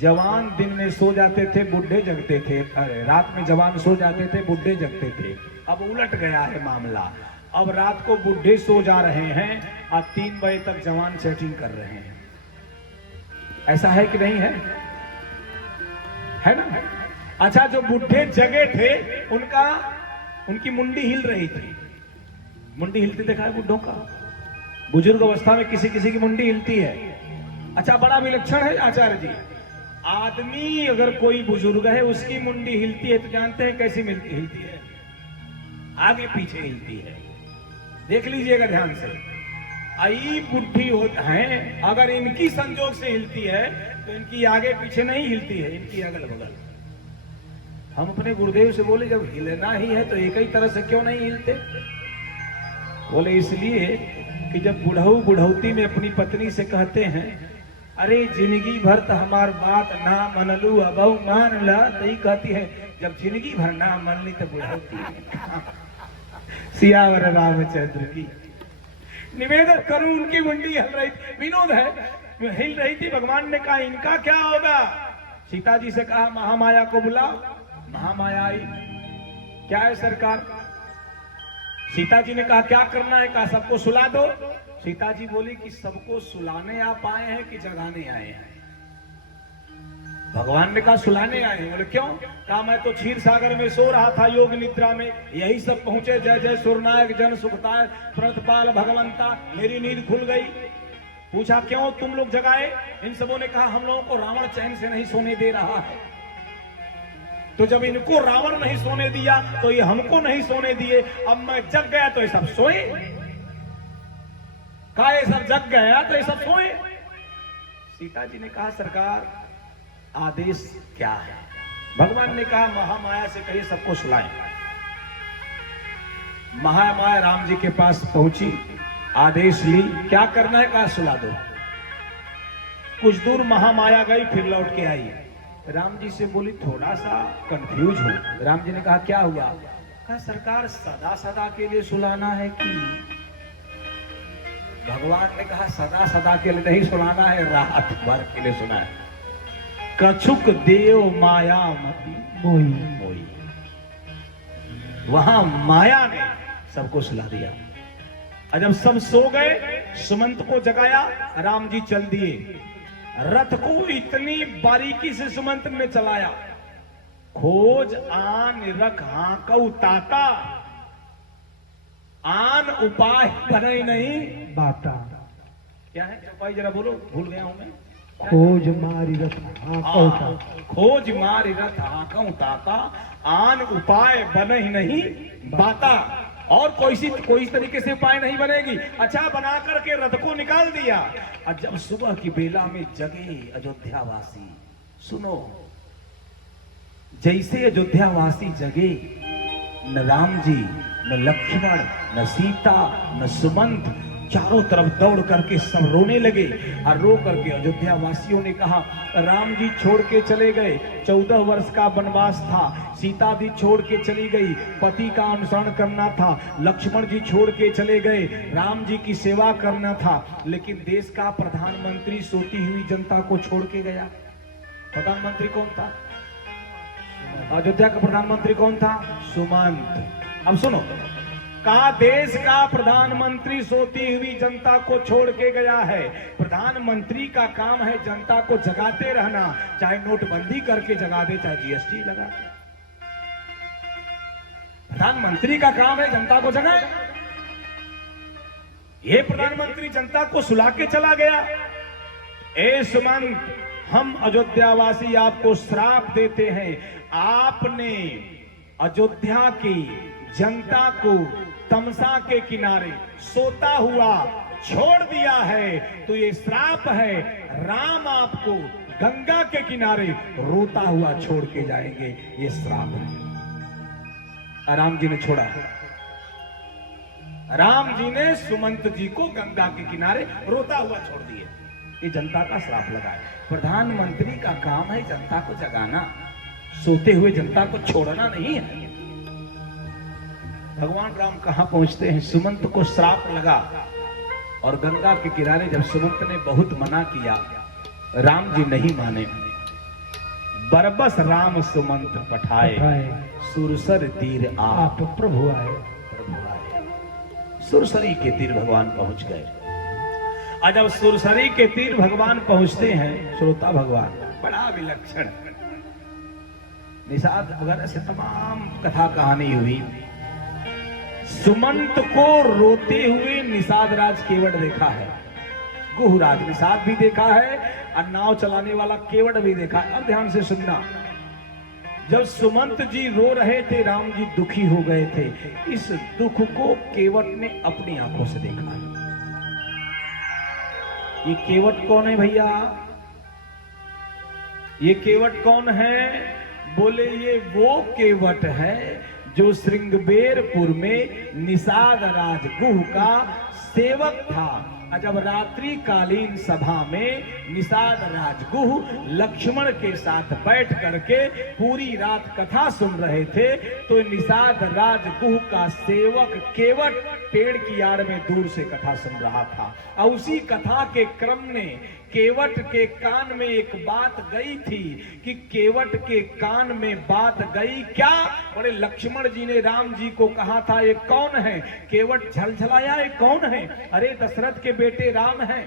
जवान दिन में सो जाते थे, बूढ़े जगते थे। अरे रात में जवान सो जाते थे, बूढ़े जगते थे। अब उलट गया है मामला। अब रात को बूढ़े सो जा रहे हैं और 3 बजे तक जवान सेटिंग कर रहे हैं। ऐसा है कि नहीं है? है ना? अच्छा जो बूढ़े जगे थे उनकी मुंडी हिल रही थी। मुंडी हिलती देखा है बुढ़ों का? बुजुर्ग अवस्था में किसी किसी की मुंडी हिलती है। अच्छा बड़ा विलक्षण है आचार्य जी। आदमी अगर कोई बुजुर्ग है उसकी मुंडी हिलती है तो जानते हैं कैसी हिलती है? आगे पीछे हिलती है। देख लीजिएगा ध्यान से। आई बुढ़ी है, अगर इनकी संजोग से हिलती है तो इनकी आगे पीछे नहीं हिलती है, इनकी अगल बगल। हम अपने गुरुदेव से बोले जब हिलना ही है तो एक ही तरह से क्यों नहीं हिलते? बोले इसलिए कि जब बुढ़ऊ बुढ़ौती में अपनी पत्नी से कहते हैं अरे जिंदगी भर तो हमार बात ना मनलू अब मान ला, तो ही कहती है जब जिंदगी भर ना मन ली तो बुढ़ौती। सियावर रामचंद्र की। निवेदन करूं उनकी मुंडी हिल रही थी, विनोद है, हिल रही थी। भगवान ने कहा इनका क्या होगा? सीता जी से कहा महामाया को बुलाओ। महामाया आई। क्या है सरकार? सीता जी ने कहा क्या करना है? कहा सबको सुला दो। सीता जी बोली कि सबको सुलाने आप आए हैं कि जगाने आए हैं? भगवान ने कहा सुलाने आए हैं। बोले क्यों? कहा मैं तो क्षीर सागर में सो रहा था योग निद्रा में, यही सब पहुंचे जय जय सुरनायक जन सुखदाय प्रणतपाल भगवंता, मेरी नींद खुल गई। पूछा क्यों तुम लोग जगाए? इन सबों ने कहा हम लोगों को रावण चैन से नहीं सोने दे रहा है। तो जब इनको रावण नहीं सोने दिया तो ये हमको नहीं सोने दिए। अब मैं जग गया तो ये सब सोए। कहा ये सब जग गया तो ये सब सोए। सीता जी ने कहा सरकार आदेश क्या है? भगवान ने कहा महामाया से कहिए सबको सुलाएं। महामाया राम जी के पास पहुंची, आदेश ली। क्या करना है? कहा सुला दो। कुछ दूर महामाया गई, फिर लौट के आई। राम जी से बोली थोड़ा सा कंफ्यूज हूं। राम जी ने कहा क्या हुआ? कहा सरकार सदा सदा के लिए सुलाना है कि? भगवान ने कहा सदा सदा के लिए नहीं सुलाना है, रात भर के लिए सुना है। कछुक देव माया मती मोई मोई। वहां माया ने सबको सुला दिया। और जब सब सो गए सुमंत को जगाया, राम जी चल दिए। रथ को इतनी बारीकी से सुमंत ने चलाया, खोज आन रख हाँकऊ ताता, आन उपाय बने नहीं बाता। क्या है चौपाई, जरा बोलो, भूल गया हूं मैं। खोज मारी रथ हाँकऊ खोज मारी रथ हाँकऊ ताका, आन उपाय बने ही नहीं बाता। और कोई तरीके से उपाय नहीं बनेगी। अच्छा, बना करके रथ को निकाल दिया। और जब सुबह की बेला में जगे अयोध्यावासी, सुनो, जैसे अयोध्यावासी जगे, न राम जी, न लक्ष्मण, न सीता, न सुमंत, चारों तरफ दौड़ करके सब रोने लगे। और रो करके अयोध्या वासियों ने कहा, राम जी छोड़ के चले गए, 14 वर्ष का वनवास था, सीता जी छोड़ के चली गई, पति का अनुसरण करना था, लक्ष्मण जी छोड़ के चले गए, राम जी की सेवा करना था, लेकिन देश का प्रधानमंत्री सोती हुई जनता को छोड़ के गया। प्रधानमंत्री कौन था? अयोध्या का प्रधानमंत्री कौन था? सुमंत। अब सुनो, कहा देश का प्रधानमंत्री सोती हुई जनता को छोड़ के गया है। प्रधानमंत्री का काम है जनता को जगाते रहना, चाहे नोटबंदी करके जगा दे, चाहे जीएसटी लगा दे। प्रधानमंत्री का काम है जनता को जगाए। ये प्रधानमंत्री जनता को सुला के चला गया। ए सुमंत, हम अयोध्यावासी आपको श्राप देते हैं, आपने अयोध्या की जनता को तमसा के किनारे सोता हुआ छोड़ दिया है, तो ये श्राप है। राम आपको गंगा के किनारे रोता हुआ छोड़ के जाएंगे, ये श्राप है। राम जी ने छोड़ा, राम जी ने सुमंत जी को गंगा के किनारे रोता हुआ छोड़ दिए। ये जनता का श्राप लगा है। प्रधानमंत्री का काम है जनता को जगाना, सोते हुए जनता को छोड़ना नहीं है। भगवान राम कहां पहुंचते हैं? सुमंत को श्राप लगा, और गंगा के किनारे जब सुमंत ने बहुत मना किया, राम जी नहीं माने। बरबस राम सुमंत पठाए, सुरसर तीर आप प्रभु आए। सुरसरी के तीर भगवान पहुंच गए। और जब सुरसरी के तीर भगवान पहुंचते हैं, श्रोता भगवान बड़ा विलक्षण, निषाद वगैरह से तमाम कथा कहानी हुई। सुमंत को रोते हुए निषाद राज केवट देखा है, गुहराज निषाद भी देखा है, और नाव चलाने वाला केवट भी देखा है। अब ध्यान से सुनना, जब सुमंत जी रो रहे थे, राम जी दुखी हो गए थे, इस दुख को केवट ने अपनी आंखों से देखा है। ये केवट कौन है भैया? ये केवट कौन है? बोले ये वो केवट है जो श्रृंगबेरपुर में निषाद राज गुह का सेवक था। जब रात्रि कालीन सभा में निषाद राज गुह लक्ष्मण के साथ बैठ करके पूरी रात कथा सुन रहे थे, तो निषाद राज गुह का सेवक केवट पेड़ की आड़ में दूर से कथा सुन रहा था। और उसी कथा के क्रम में केवट के कान में एक बात गई थी कि केवट के कान में बात गई क्या? बड़े लक्ष्मण जी ने राम जी को कहा था, ये कौन है? केवट झलझलाया, ये कौन है? अरे दशरथ के बेटे राम हैं।